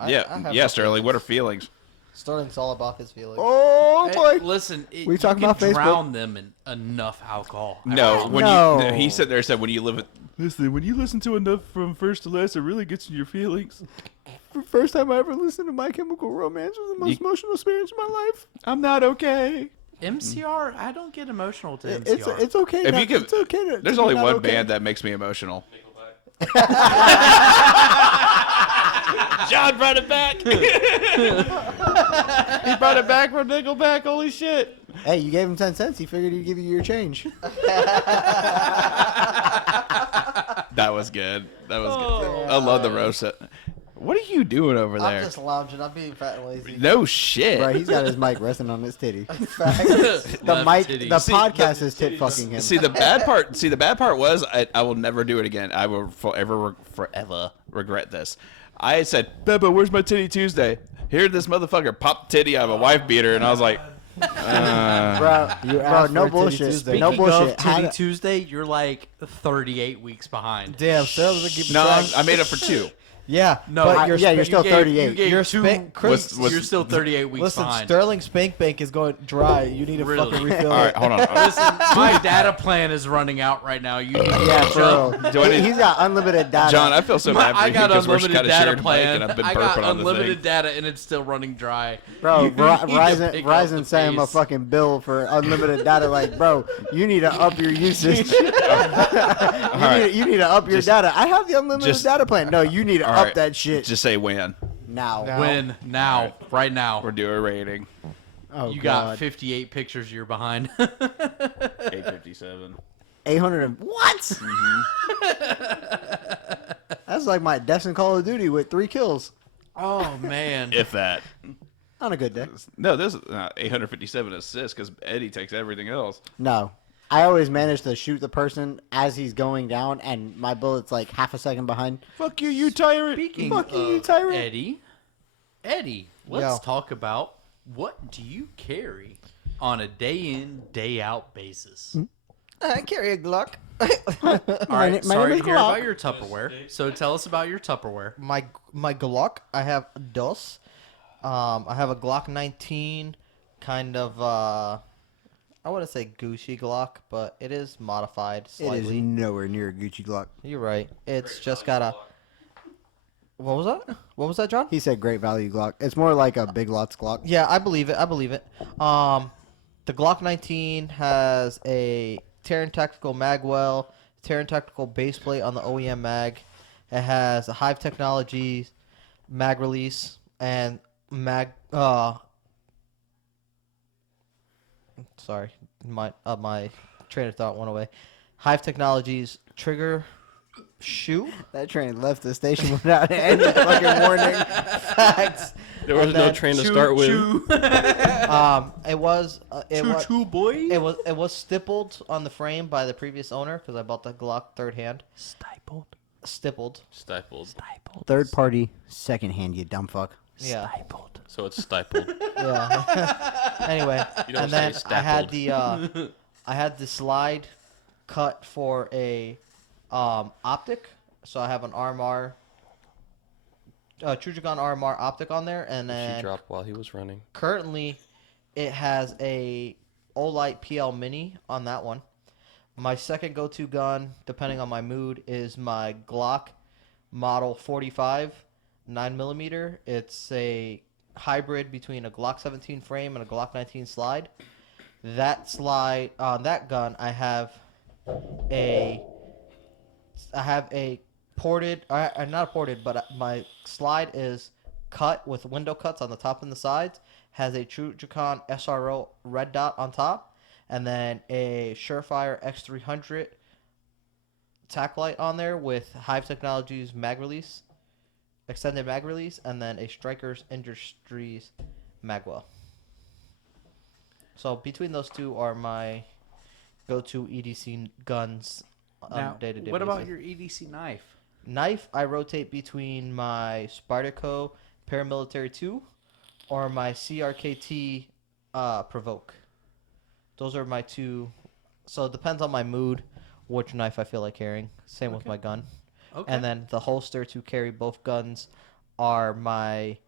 Yeah, Sterling. What are feelings? Sterling's all about his feelings. Oh Hey, boy. listen, We you talking can about Facebook? drown them in enough alcohol. No, when No. you he said there said when you live it. Listen, when you listen to enough from first to last, it really gets in your feelings. First time I ever listened to My Chemical Romance was the most emotional experience of my life. I'm not okay. MCR, I don't get emotional to MCR. It's okay. If you could, it's okay. there's only one band that makes me emotional. John brought it back. He brought it back from Nickelback. Holy shit! Hey, you gave him 10 cents. He figured he'd give you your change. That was good. That was good. I love the roast. What are you doing over I'm there? just lounging. I'm being fat and lazy. No shit. Right, he's got his mic resting on his titty. Left The mic, titty. the See, podcast is tit fucking him. See the bad part. See the bad part was I will never do it again. I will forever regret this. I said, Beba, where's my titty Tuesday? Here this motherfucker popped titty out of a wife beater, and I was like, bro, no bullshit. Speaking No bullshit. of Titty Tuesday, you're like 38 weeks behind. Damn, Sterling doesn't keep no, track. I made up for 2. Yeah, No, but I- you're yeah, you're still 38. You're two, spank- Chris, was- you're still 38 weeks Listen, behind. Sterling Spank Bank is going dry. You need to Really? fucking refill All right, it. hold on. Listen, my data plan is running out right now. You need to Yeah, catch for up. real. Do I need- He's got unlimited data. John, I feel so bad for I you got because we're unlimited kind of data sharing mic, plan. and I've been I burping got on the unlimited thing. data, and it's still running dry. Bro, You need to Verizon, pick up the Verizon sent him a pace. fucking bill for unlimited data. Like, bro, you need to up your usage. You need to up your Just- data. I have the unlimited just- data plan. No, you need to All up right, that shit Just say when. now. Win now, right now. We're doing a rating. Oh, You God. got 58 pictures. You're behind. 857. 800 and what? That's like my deaths in Call of Duty with 3 kills Oh man. If that. on a good day. No, this is 857 assists because Eddie takes everything else. No, I always manage to shoot the person as he's going down, and my bullet's like half a second behind. Fuck you, you tyrant. Speaking Fuck you, of tyrant. Eddie, let's Yo. talk about what do you carry on a day in, day out basis. I carry a Glock. All right, my sorry name to is hear Glock. about your Tupperware. So tell us about your Tupperware. my Glock. I have dos. I have a Glock 19, kind of. I wouldn't say Gucci Glock, but it is modified It is slightly. nowhere near a Gucci Glock. You're right. It's just got a. What was that? What was that, John? He said great value Glock. It's more like a Big Lots Glock. Yeah, I believe it. I believe it. The Glock 19 has a Terran Tactical Magwell, Terran Tactical base plate on the OEM mag. It has a Hive Technologies mag release and mag. Sorry, my train of thought went away. Hive Technologies trigger shoe. That train left the station without any fucking warning. Facts. There was And no then train to start with. It was. It was. Choo boy. It was stippled on the frame by the previous owner because I bought the Glock third hand. Stippled. Stippled. Stifled. Third party, second hand, you dumb fuck. Yeah. Stippled. So it's stifled. Yeah. Anyway, You don't and then say I had stappled. the I had the slide cut for a optic, so I have an RMR, Chujigan RMR optic on there, and She then dropped while he was running. currently it has a Olight PL Mini on that one. My second go-to gun, depending on my mood, is my Glock Model 45 9mm. It's a hybrid between a Glock 17 frame and a Glock 19 slide. That slide on that gun, I have a ported, not ported, but my slide is cut with window cuts on the top and the sides. Has a Trujicon SRO red dot on top, and then a Surefire X300 tack light on there with Hive Technologies mag release, extended mag release, and then a Strikers Industries magwell. So between those two are my go-to EDC guns on Now, a day-to-day what about basis. your EDC knife? Knife? I rotate between my Spyderco Paramilitary 2 or my CRKT Provoke Those are my two. So it depends on my mood, which knife I feel like carrying. Same with my gun. Okay. And then the holster to carry both guns are my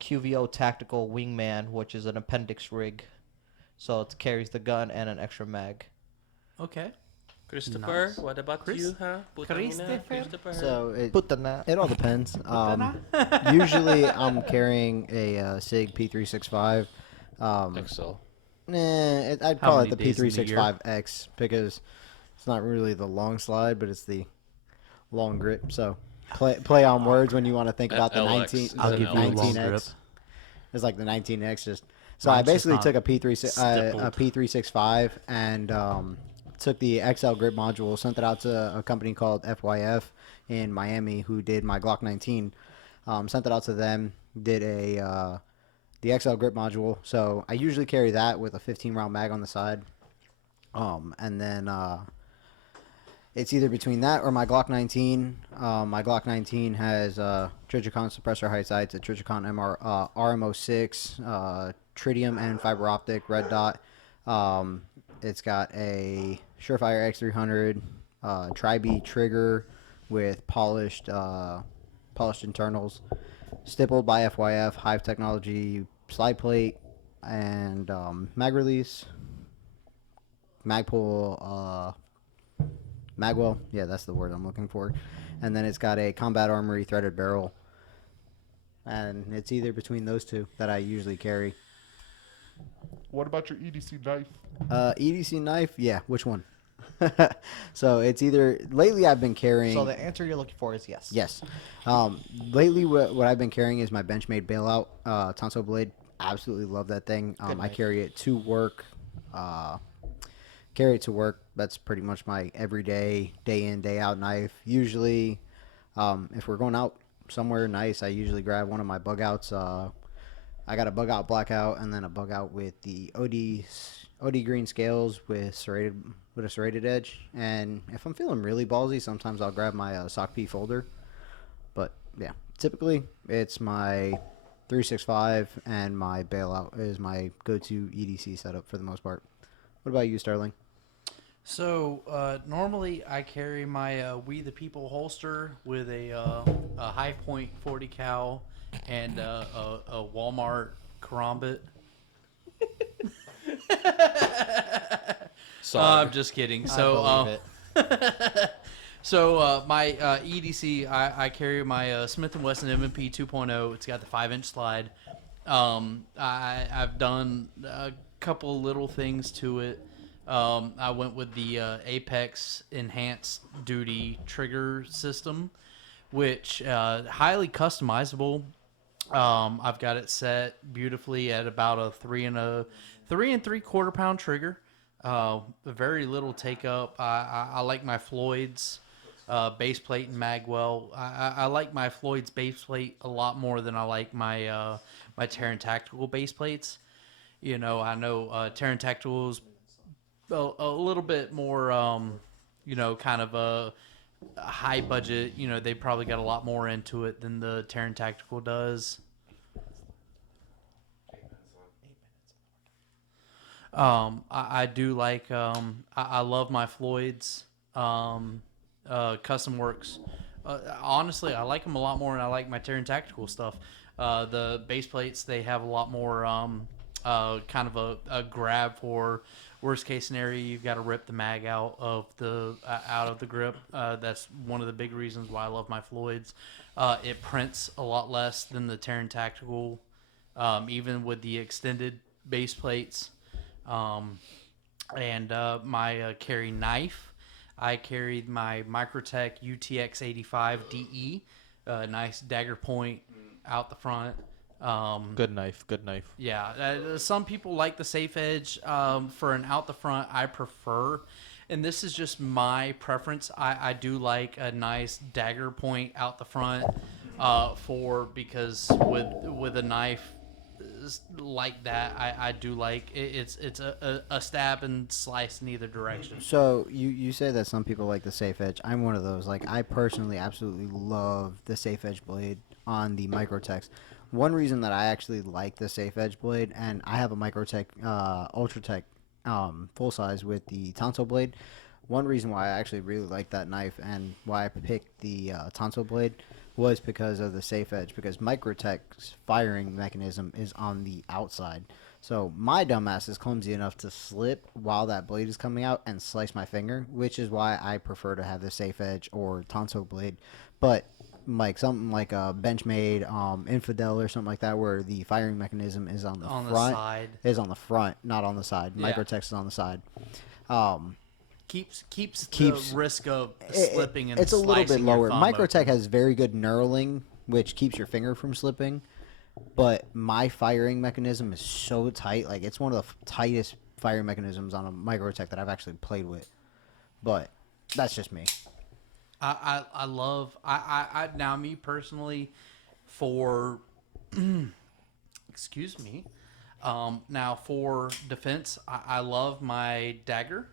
QVO Tactical Wingman, which is an appendix rig. So it carries the gun and an extra mag. Okay. Christopher, Nice. what about Chris- you, huh? Christopher. So Put the net. it all depends. Usually I'm carrying a Sig P365. Excel. I'd How call it many the days in the year? P365X because it's not really the long slide, but it's the long grip. So play on words when you want to think about the LX 19. is I'll an give you a long 19X. grip. It's like the 19X. Just so Mine's I just basically not took a stippled. P365 and took the XL grip module, sent it out to a company called FYF in Miami who did my Glock 19. Sent it out to them. Did the XL grip module. So I usually carry that with a 15 round mag on the side. And then it's either between that or my Glock 19. My Glock 19 has Trijicon suppressor height sights, a Trijicon RMO6, tritium and fiber optic red dot. It's got a Surefire X300 Tri-B trigger with polished internals, stippled by FYF, Hive Technology slide plate, and mag release, Magpul, Magwell. Yeah, that's the word I'm looking for. And then it's got a Combat Armory threaded barrel. And it's either between those two that I usually carry. What about your EDC knife? EDC knife? Yeah, which one? So it's either lately I've been carrying. So the answer you're looking for is yes. Yes. Lately, what I've been carrying is my Benchmade Bailout Tonso blade. Absolutely love that thing. I knife. carry it to work. That's pretty much my everyday, day in, day out knife. Usually, if we're going out somewhere nice, I usually grab one of my bug outs. I got a bug out blackout and then a bug out with the OD green scales with a serrated edge. And if I'm feeling really ballsy, sometimes I'll grab my Sock P folder. But yeah, typically it's my 365 and my bailout is my go-to EDC setup for the most part. What about you, Sterling? So normally I carry my We the People holster with a High Point 40 cal and a Walmart karambit. I'm just kidding. So so my EDC, I carry my Smith & Wesson M&P 2.0. It's got the 5-inch slide. I've done a couple little things to it. I went with the Apex Enhanced Duty trigger system, which highly customizable. I've got it set beautifully at about a 3 3/4 pound trigger. Very little take up. I like my Floyd's base plate and magwell. I like my Floyd's base plate a lot more than I like my my Terran Tactical base plates. You know, I know Terran Tactical's a little bit more, you know, kind of a high budget. You know, they probably got a lot more into it than the Terran Tactical does. I do like, I love my Floyd's Custom Works. Honestly, I like them a lot more than I like my Terran Tactical stuff. The base plates, they have a lot more kind of a grab for worst case scenario. You've got to rip the mag out of the grip. That's one of the big reasons why I love my Floyd's. It prints a lot less than the Terran Tactical, even with the extended base plates. And my carry knife, I carried my Microtech UTX 85 DE, nice dagger point out the front. Good knife. Good knife. Yeah, some people like the safe edge. For an out the front, I prefer, and this is just my preference. I do like a nice dagger point out the front, because with a knife like that, I do like it. It's a stab and slice in either direction. So you say that some people like the safe edge. I'm one of those. Like, I personally absolutely love the safe edge blade on the Microtechs. One reason that I actually like the safe edge blade, and I have a Microtech Ultratech full size with the tonsil blade. One reason why I actually really like that knife and why I picked the tonsil blade was because of the safe edge. Because Microtech's firing mechanism is on the outside, so my dumbass is clumsy enough to slip while that blade is coming out and slice my finger, which is why I prefer to have the safe edge or tonsil blade. But like something like a Benchmade, Infidel or something like that, where the firing mechanism is on the On the front, side. is on the front, not on the side. Yeah. Microtech's is on the side. Keeps Keeps- the risk of It- slipping and it's a little bit slicing your lower. thumb Microtech open. has very good knurling, which keeps your finger from slipping. But my firing mechanism is so tight. Like, it's one of the tightest firing mechanisms on a Microtech that I've actually played with. But that's just me. I love now me personally for excuse me now for defense I love my dagger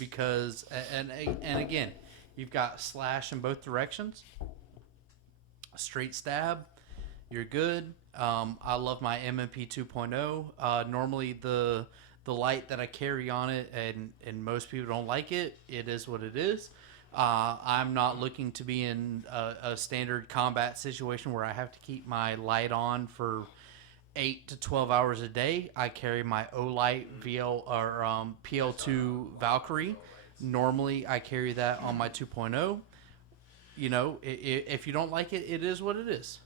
because and again you've got slash in both directions, straight stab, you're good. I love my MMP 2.0. Normally the light that I carry on it, and most people don't like it. It is what it is. I'm not looking to be in a standard combat situation where I have to keep my light on for 8 to 12 hours a day. I carry my Olight VL or PL2 Valkyrie. Normally, I carry that on my 2.0. You know, if you don't like it, it is what it is.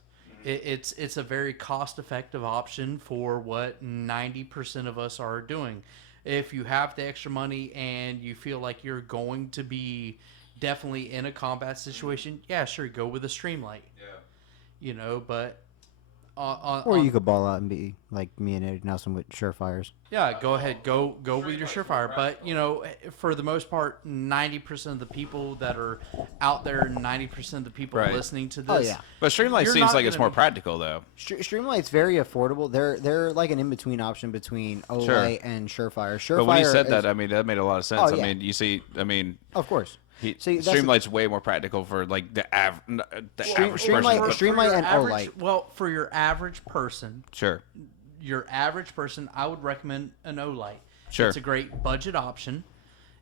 It's a very cost-effective option for what 90% of us are doing. If you have the extra money and you feel like you're going to be definitely in a combat situation, yeah, sure, go with a Streamlight. Yeah. You know, but Or you could ball out and be like me and Eddie Nelson with Surefires. yeah, go ahead, go with your Surefire. But you know, for the most part, 90% of the people that are out there, 90% of the people Right. listening to this, Oh, yeah. But Streamlight You're seems not like it's gonna more be- practical, though. Streamlight's very affordable. They're like an in-between option between Olight and Surefire. Surefire But when you said is- that, I mean, that made a lot of sense. Oh, I yeah. mean, you see, I mean, of course. See, that's Streamlight's way more practical for like the average Streamlight- person. but- Streamlight your and average, Olight. well, for your average person, Sure. I would recommend an Olight. Sure. It's a great budget option.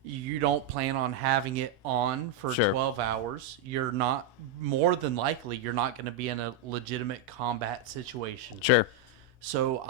You don't plan on having it on for Sure. 12 hours. You're not, more than likely, you're not going to be in a legitimate combat situation. Sure. So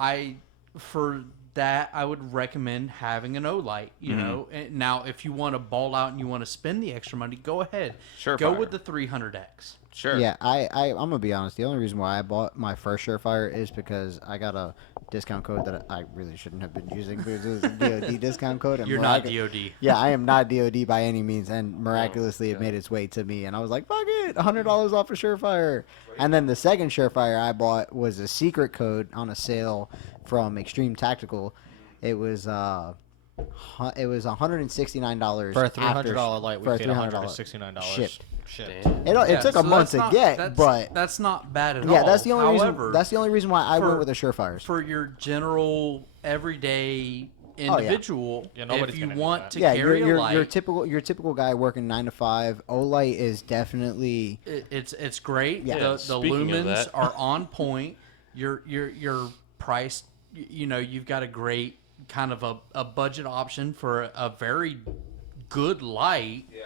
for that, I would recommend having an Olight. You Mm-hmm. know, and now if you want to ball out and you want to spend the extra money, go ahead. Surefire. Go with the 300X. Sure. Yeah, I'm gonna be honest. The only reason why I bought my first Surefire is because I got a discount code that I really shouldn't have been using because it was a DoD discount code. And You're not miracu- DOD. Yeah, I am not DoD by any means, and miraculously it made its way to me, and I was like, "Fuck it, $100 off a Surefire." And then the second Surefire I bought was a secret code on a sale from Extreme Tactical. It was $169 For a after $300 light, for we a paid $300 $169. shipped. Shit. It Yeah, took a so month that's to not- get, that's- but that's not bad at all. yeah, that's the only However, reason. That's the only reason why I for- went with the Surefires. for your general everyday individual, Yeah, nobody's if you gonna do want that. to Yeah, carry a light, your typical guy working 9 to 5. Olight is definitely it's great. Yeah. The Speaking of lumens that. are on point. Your price, you know, you've got a great kind of a budget option for a very good light. Yeah.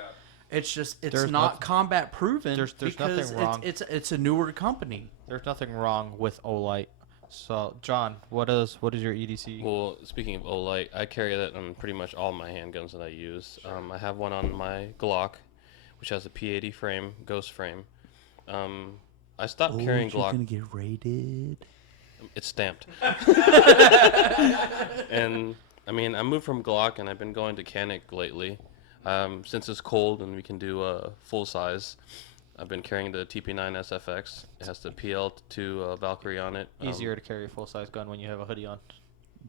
It's just it's There's not noth- combat proven. there's because nothing wrong. It's a newer company. There's nothing wrong with Olight. So, John, what is your E EDC? Well, speaking of Olight, I carry that on pretty much all my handguns that I use. I have one on my Glock, which has a P80 frame, ghost frame. I stopped carrying Glock. get raided. It's stamped. And I mean, I moved from Glock, and I've been going to Canic lately. Since it's cold and we can do full size, I've been carrying the TP9 SFX. It has the PL2 Valkyrie on it. Easier to carry a full-size gun when you have a hoodie on.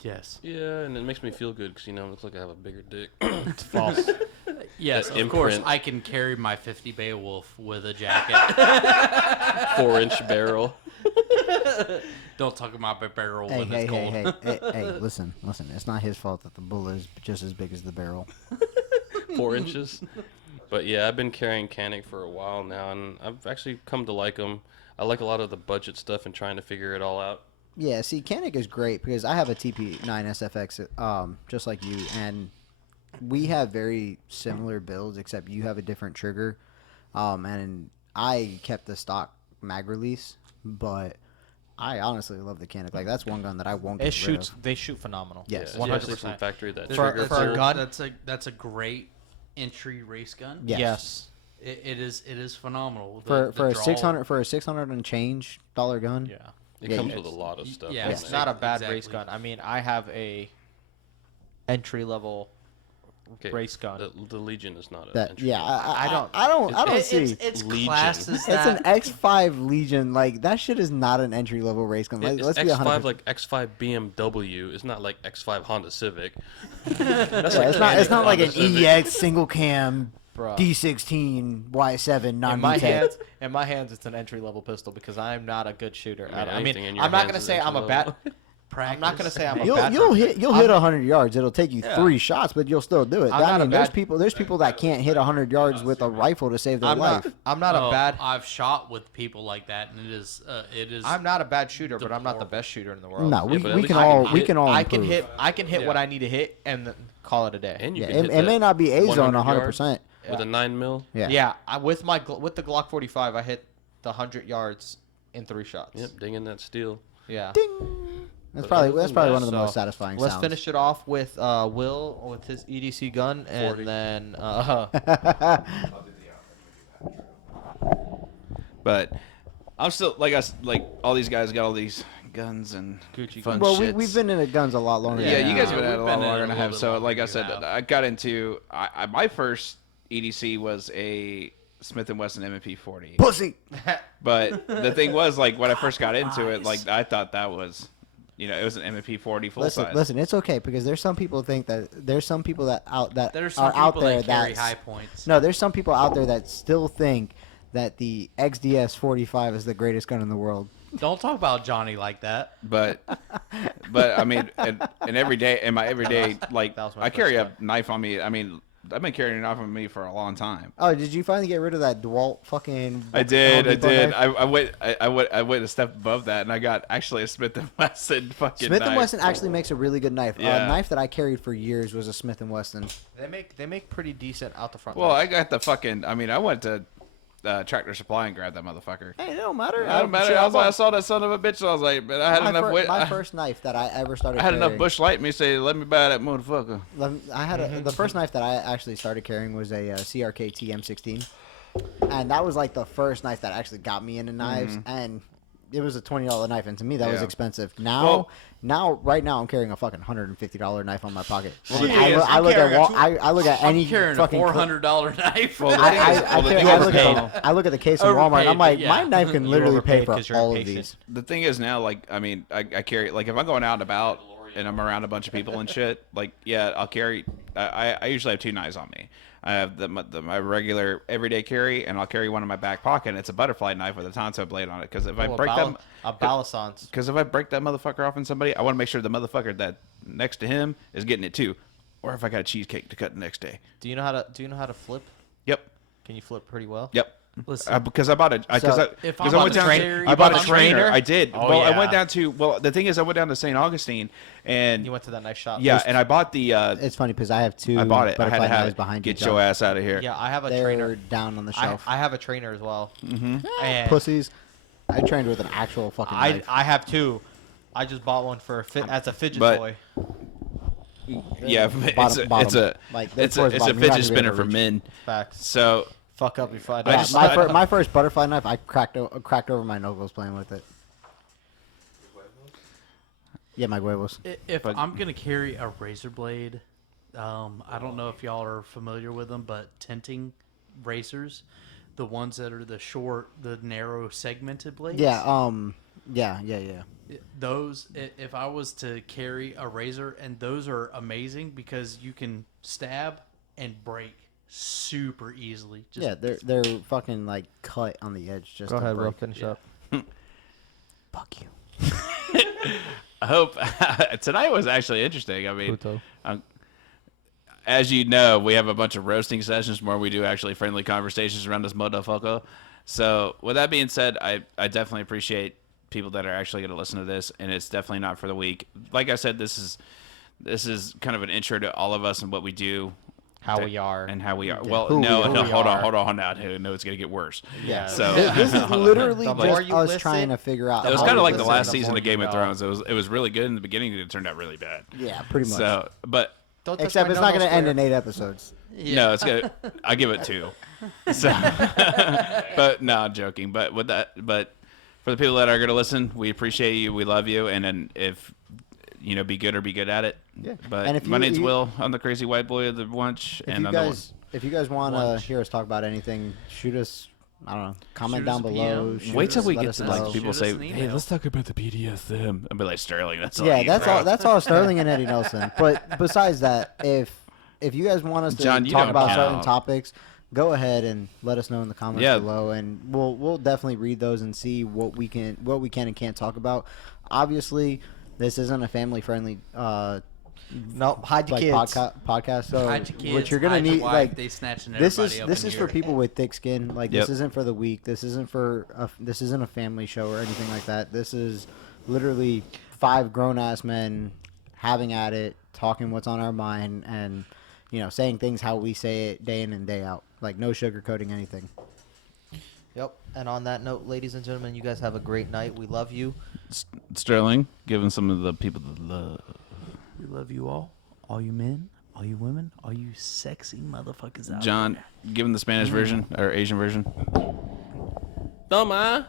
Yes. Yeah, and it makes me feel good because it looks like I have a bigger dick. It's false. Yes, That of course. imprint. I can carry my 50 Beowulf with a jacket. 4-inch barrel. Don't talk about my barrel hey, when hey, it's hey, cold. hey, listen. It's not his fault that the bullet is just as big as the barrel. 4 inches. But yeah, I've been carrying Canic for a while now, and I've actually come to like them. I like a lot of the budget stuff and trying to figure it all out. Yeah, see, Canic is great because I have a TP9 SFX, just like you, and we have very similar builds, except you have a different trigger. And I kept the stock mag release, but I honestly love the Canic. Like, that's one gun that I won't get It rid shoots. of. They shoot phenomenal. Yes. Yeah, 100%. especially from factory that For- trigger for a pull. gun? That's a great entry race gun. Yes. Yes. It is phenomenal. For a draw- 600 and change dollar gun. Yeah. It Yeah, comes yeah. with a lot of stuff. Yeah, on It's there. not a bad race Exactly. gun. I mean, I have a entry level Okay, race gun. The Legion is not an That entry. yeah, I don't- I don't It- see. it's Legion. classed as It's that. an X5 Legion. Like, that shit is not an entry level race gun. Like, It's let's be X5 100. like X5 BMW. It's not like X5 Honda Civic. Yeah, it's not like an Honda Civic. EX single cam Bruh. D16 Y7 non In my VTEC. hands, it's an entry level pistol because I'm not a good shooter. I mean, I mean, anything in your I'm not hands gonna is say I'm a entry bad. level. I'm not gonna say I'm a You'll bad. you'll hit 100 yards. It'll take you 3 shots, but you'll still do it. I'm I not a mean, there's bad- people that can't hit 100 yards with a rifle to save their I'm life. not a bad. I've shot with people like that, and it is. I'm not a bad shooter, but I'm not the deplorable. best shooter in the world. No, we, but at we least can I can all hit- I can improve. hit what I need to hit and then call it a day. And you Yeah, can it, hit it may that not be A zone 100 100%. with a 9mm. Yeah. Yeah, with with the Glock 45, I hit the 100 yards in 3 shots. Yep, dinging that steel. Yeah. That's But probably other than one that, of the so most satisfying Let's sounds. finish it off with Will with his EDC gun, 40. and then But I'm still like like all these guys got all these guns and Gucci fun well, shits. we've been in the guns a lot longer. Yeah, than you that. guys have been at it a we've lot been in longer it than a I have. little So, bit like I longer said, than you have. I got into my first EDC was a Smith and Wesson M&P 40. Pussy. But the thing was, like, when I first got into it, like, I thought that was, it was an M&P 40 full size. Listen, it's okay because there's some people there's some people that There's some are out people there that carry that high points. no, there's some people out there that still think that the XDS 45 is the greatest gun in the world. Don't talk about Johnny like that. But I mean, in my everyday, like, that was my I carry a first knife on me. I mean, I've been carrying a knife on me for a long time. Oh, did you finally get rid of that DeWalt fucking? I did. Home Depot knife? I went a step above that, and I got actually a Smith and Wesson fucking Smith knife. and Wesson actually makes a really good knife. Yeah. A knife that I carried for years was a Smith and Wesson. they make pretty decent out the front. Well, I knives. got the fucking. I mean, I went to Tractor Supply and grabbed that motherfucker. Hey, it don't matter. It don't matter. I saw that son of a bitch, and I was like, man, I had enough weight. My first knife that I ever started. I had enough carrying- bush light in me say, let me buy that motherfucker. I had the first knife that I actually started carrying was a CRK TM16, and that was like the first knife that actually got me into knives, and it was a $20 knife, and to me that was Yeah. expensive. Now, Well- right now I'm carrying a fucking $150 knife on my pocket. Well, the And thing is, I look at I look at any I'm carrying a fucking $400 knife. Well, the I, thing I, is- I, well, the carry- thing I is look now- at I look at the case in Overpaid, Walmart. I'm but like, yeah. my knife can You literally pay overpaid for 'cause you're all of impatient. these. The thing is now, like, I mean, I carry, like, if I'm going out and about and I'm around a bunch of people and shit, like, yeah, I'll carry, I usually have 2 knives on me. I have my regular everyday carry, and I'll carry one in my back pocket, and it's a butterfly knife with a tonso blade on it, because if I Oh, break a balisance. because if I break that motherfucker off on somebody, I want to make sure the motherfucker that next to him is getting it too, or if I got a cheesecake to cut the next day. Do you know how to flip? Yep, Can you flip pretty well? yep. Listen, Because I bought a because So, if I I'm went on down the to, trainer- I bought if a I'm trainer. trainer? I did. Oh, well, I yeah. went down to the thing is I went down to St. Augustine and You went to that nice shop. yeah, and I bought the It's funny because I have 2 I bought it. I had butterfly to have knives it. behind you. Get your ass out of here. Yeah, I have a They're trainer. down on the shelf. I have a trainer as well. Mm-hmm. And Pussies. I trained with an actual fucking knife. I have 2. I just bought one for as a fidget But- toy. Yeah, Bottom- bottom. Like, it's towards a bottom. You're not fidget gonna be spinner able to for reach. men. Facts. So Fuck up your fight. I Yeah, just- my first butterfly knife, I cracked over my knuckles playing with it. Yeah, my huevos. if But- I'm gonna carry a razor blade, I don't know if y'all are familiar with them, but tinting razors, the ones that are the short, the narrow segmented blades. Yeah, yeah. Those, if I was to carry a razor, and those are amazing because you can stab and break super easily. Just Yeah, they're fucking like cut on the edge just Go to ahead, bro. break. Finish up. Fuck you. I hope tonight was actually interesting. I mean, Pluto. as you know, we have a bunch of roasting sessions where we do actually friendly conversations around this motherfucker. So with that being said, I definitely appreciate people that are actually going to listen to this, and it's definitely not for the weak. Like I said, this is kind of an intro to all of us and what we do. How we are. And how we are. Yeah, Well, who we no, are. no, Who we hold on, are. hold on now. No, it's going to get worse. Yeah. So This is literally The more just you us listen, trying to figure out. it was how kind to of like the listen. last season more of Game you of know. Thrones. It was really good in the beginning, and it turned out really bad. Yeah, pretty much. So, but Don't touch Except my it's not no-no going to end square. in 8 episodes. no, it's good. I give it 2. So, but no, I'm joking. But with that, but for the people that are going to listen, we appreciate you. We love you. And then if be good or be good at it. Yeah. But And if my you- name's you- Will. I'm the crazy white boy of the bunch. If And you I'm the one. guys, if you guys want to Lunch. hear us talk about anything, shoot us. I don't know. Comment Shoot us down a below. PM. shoot Wait till us, we let get us to know. like people Shoot say, us an "Hey, email. let's talk about the BDSM." I'll be like, Sterling, that's all. Yeah, you that's bro." all. That's all Sterling and Eddie Nelson. But besides that, if you guys want us to John, you talk don't about count. certain topics, go ahead and let us know in the comments Yeah. below, and we'll definitely read those and see what we can and can't talk about. Obviously, this isn't a family friendly No, hide your like kids. podcast. So Hide your kids, what you're gonna hide your need, wife, like they snatching this everybody is up this in is here. for people with thick skin. Like Yep. this isn't for the weak. This isn't for this isn't a family show or anything like that. This is literally 5 grown ass men having at it, talking what's on our mind, and saying things how we say it day in and day out. Like no sugarcoating anything. Yep. And on that note, ladies and gentlemen, you guys have a great night. We love you. Sterling, giving some of the people the love. We love you all you men, all you women, all you sexy motherfuckers out John, there. giving the Spanish version or Asian version. Toma.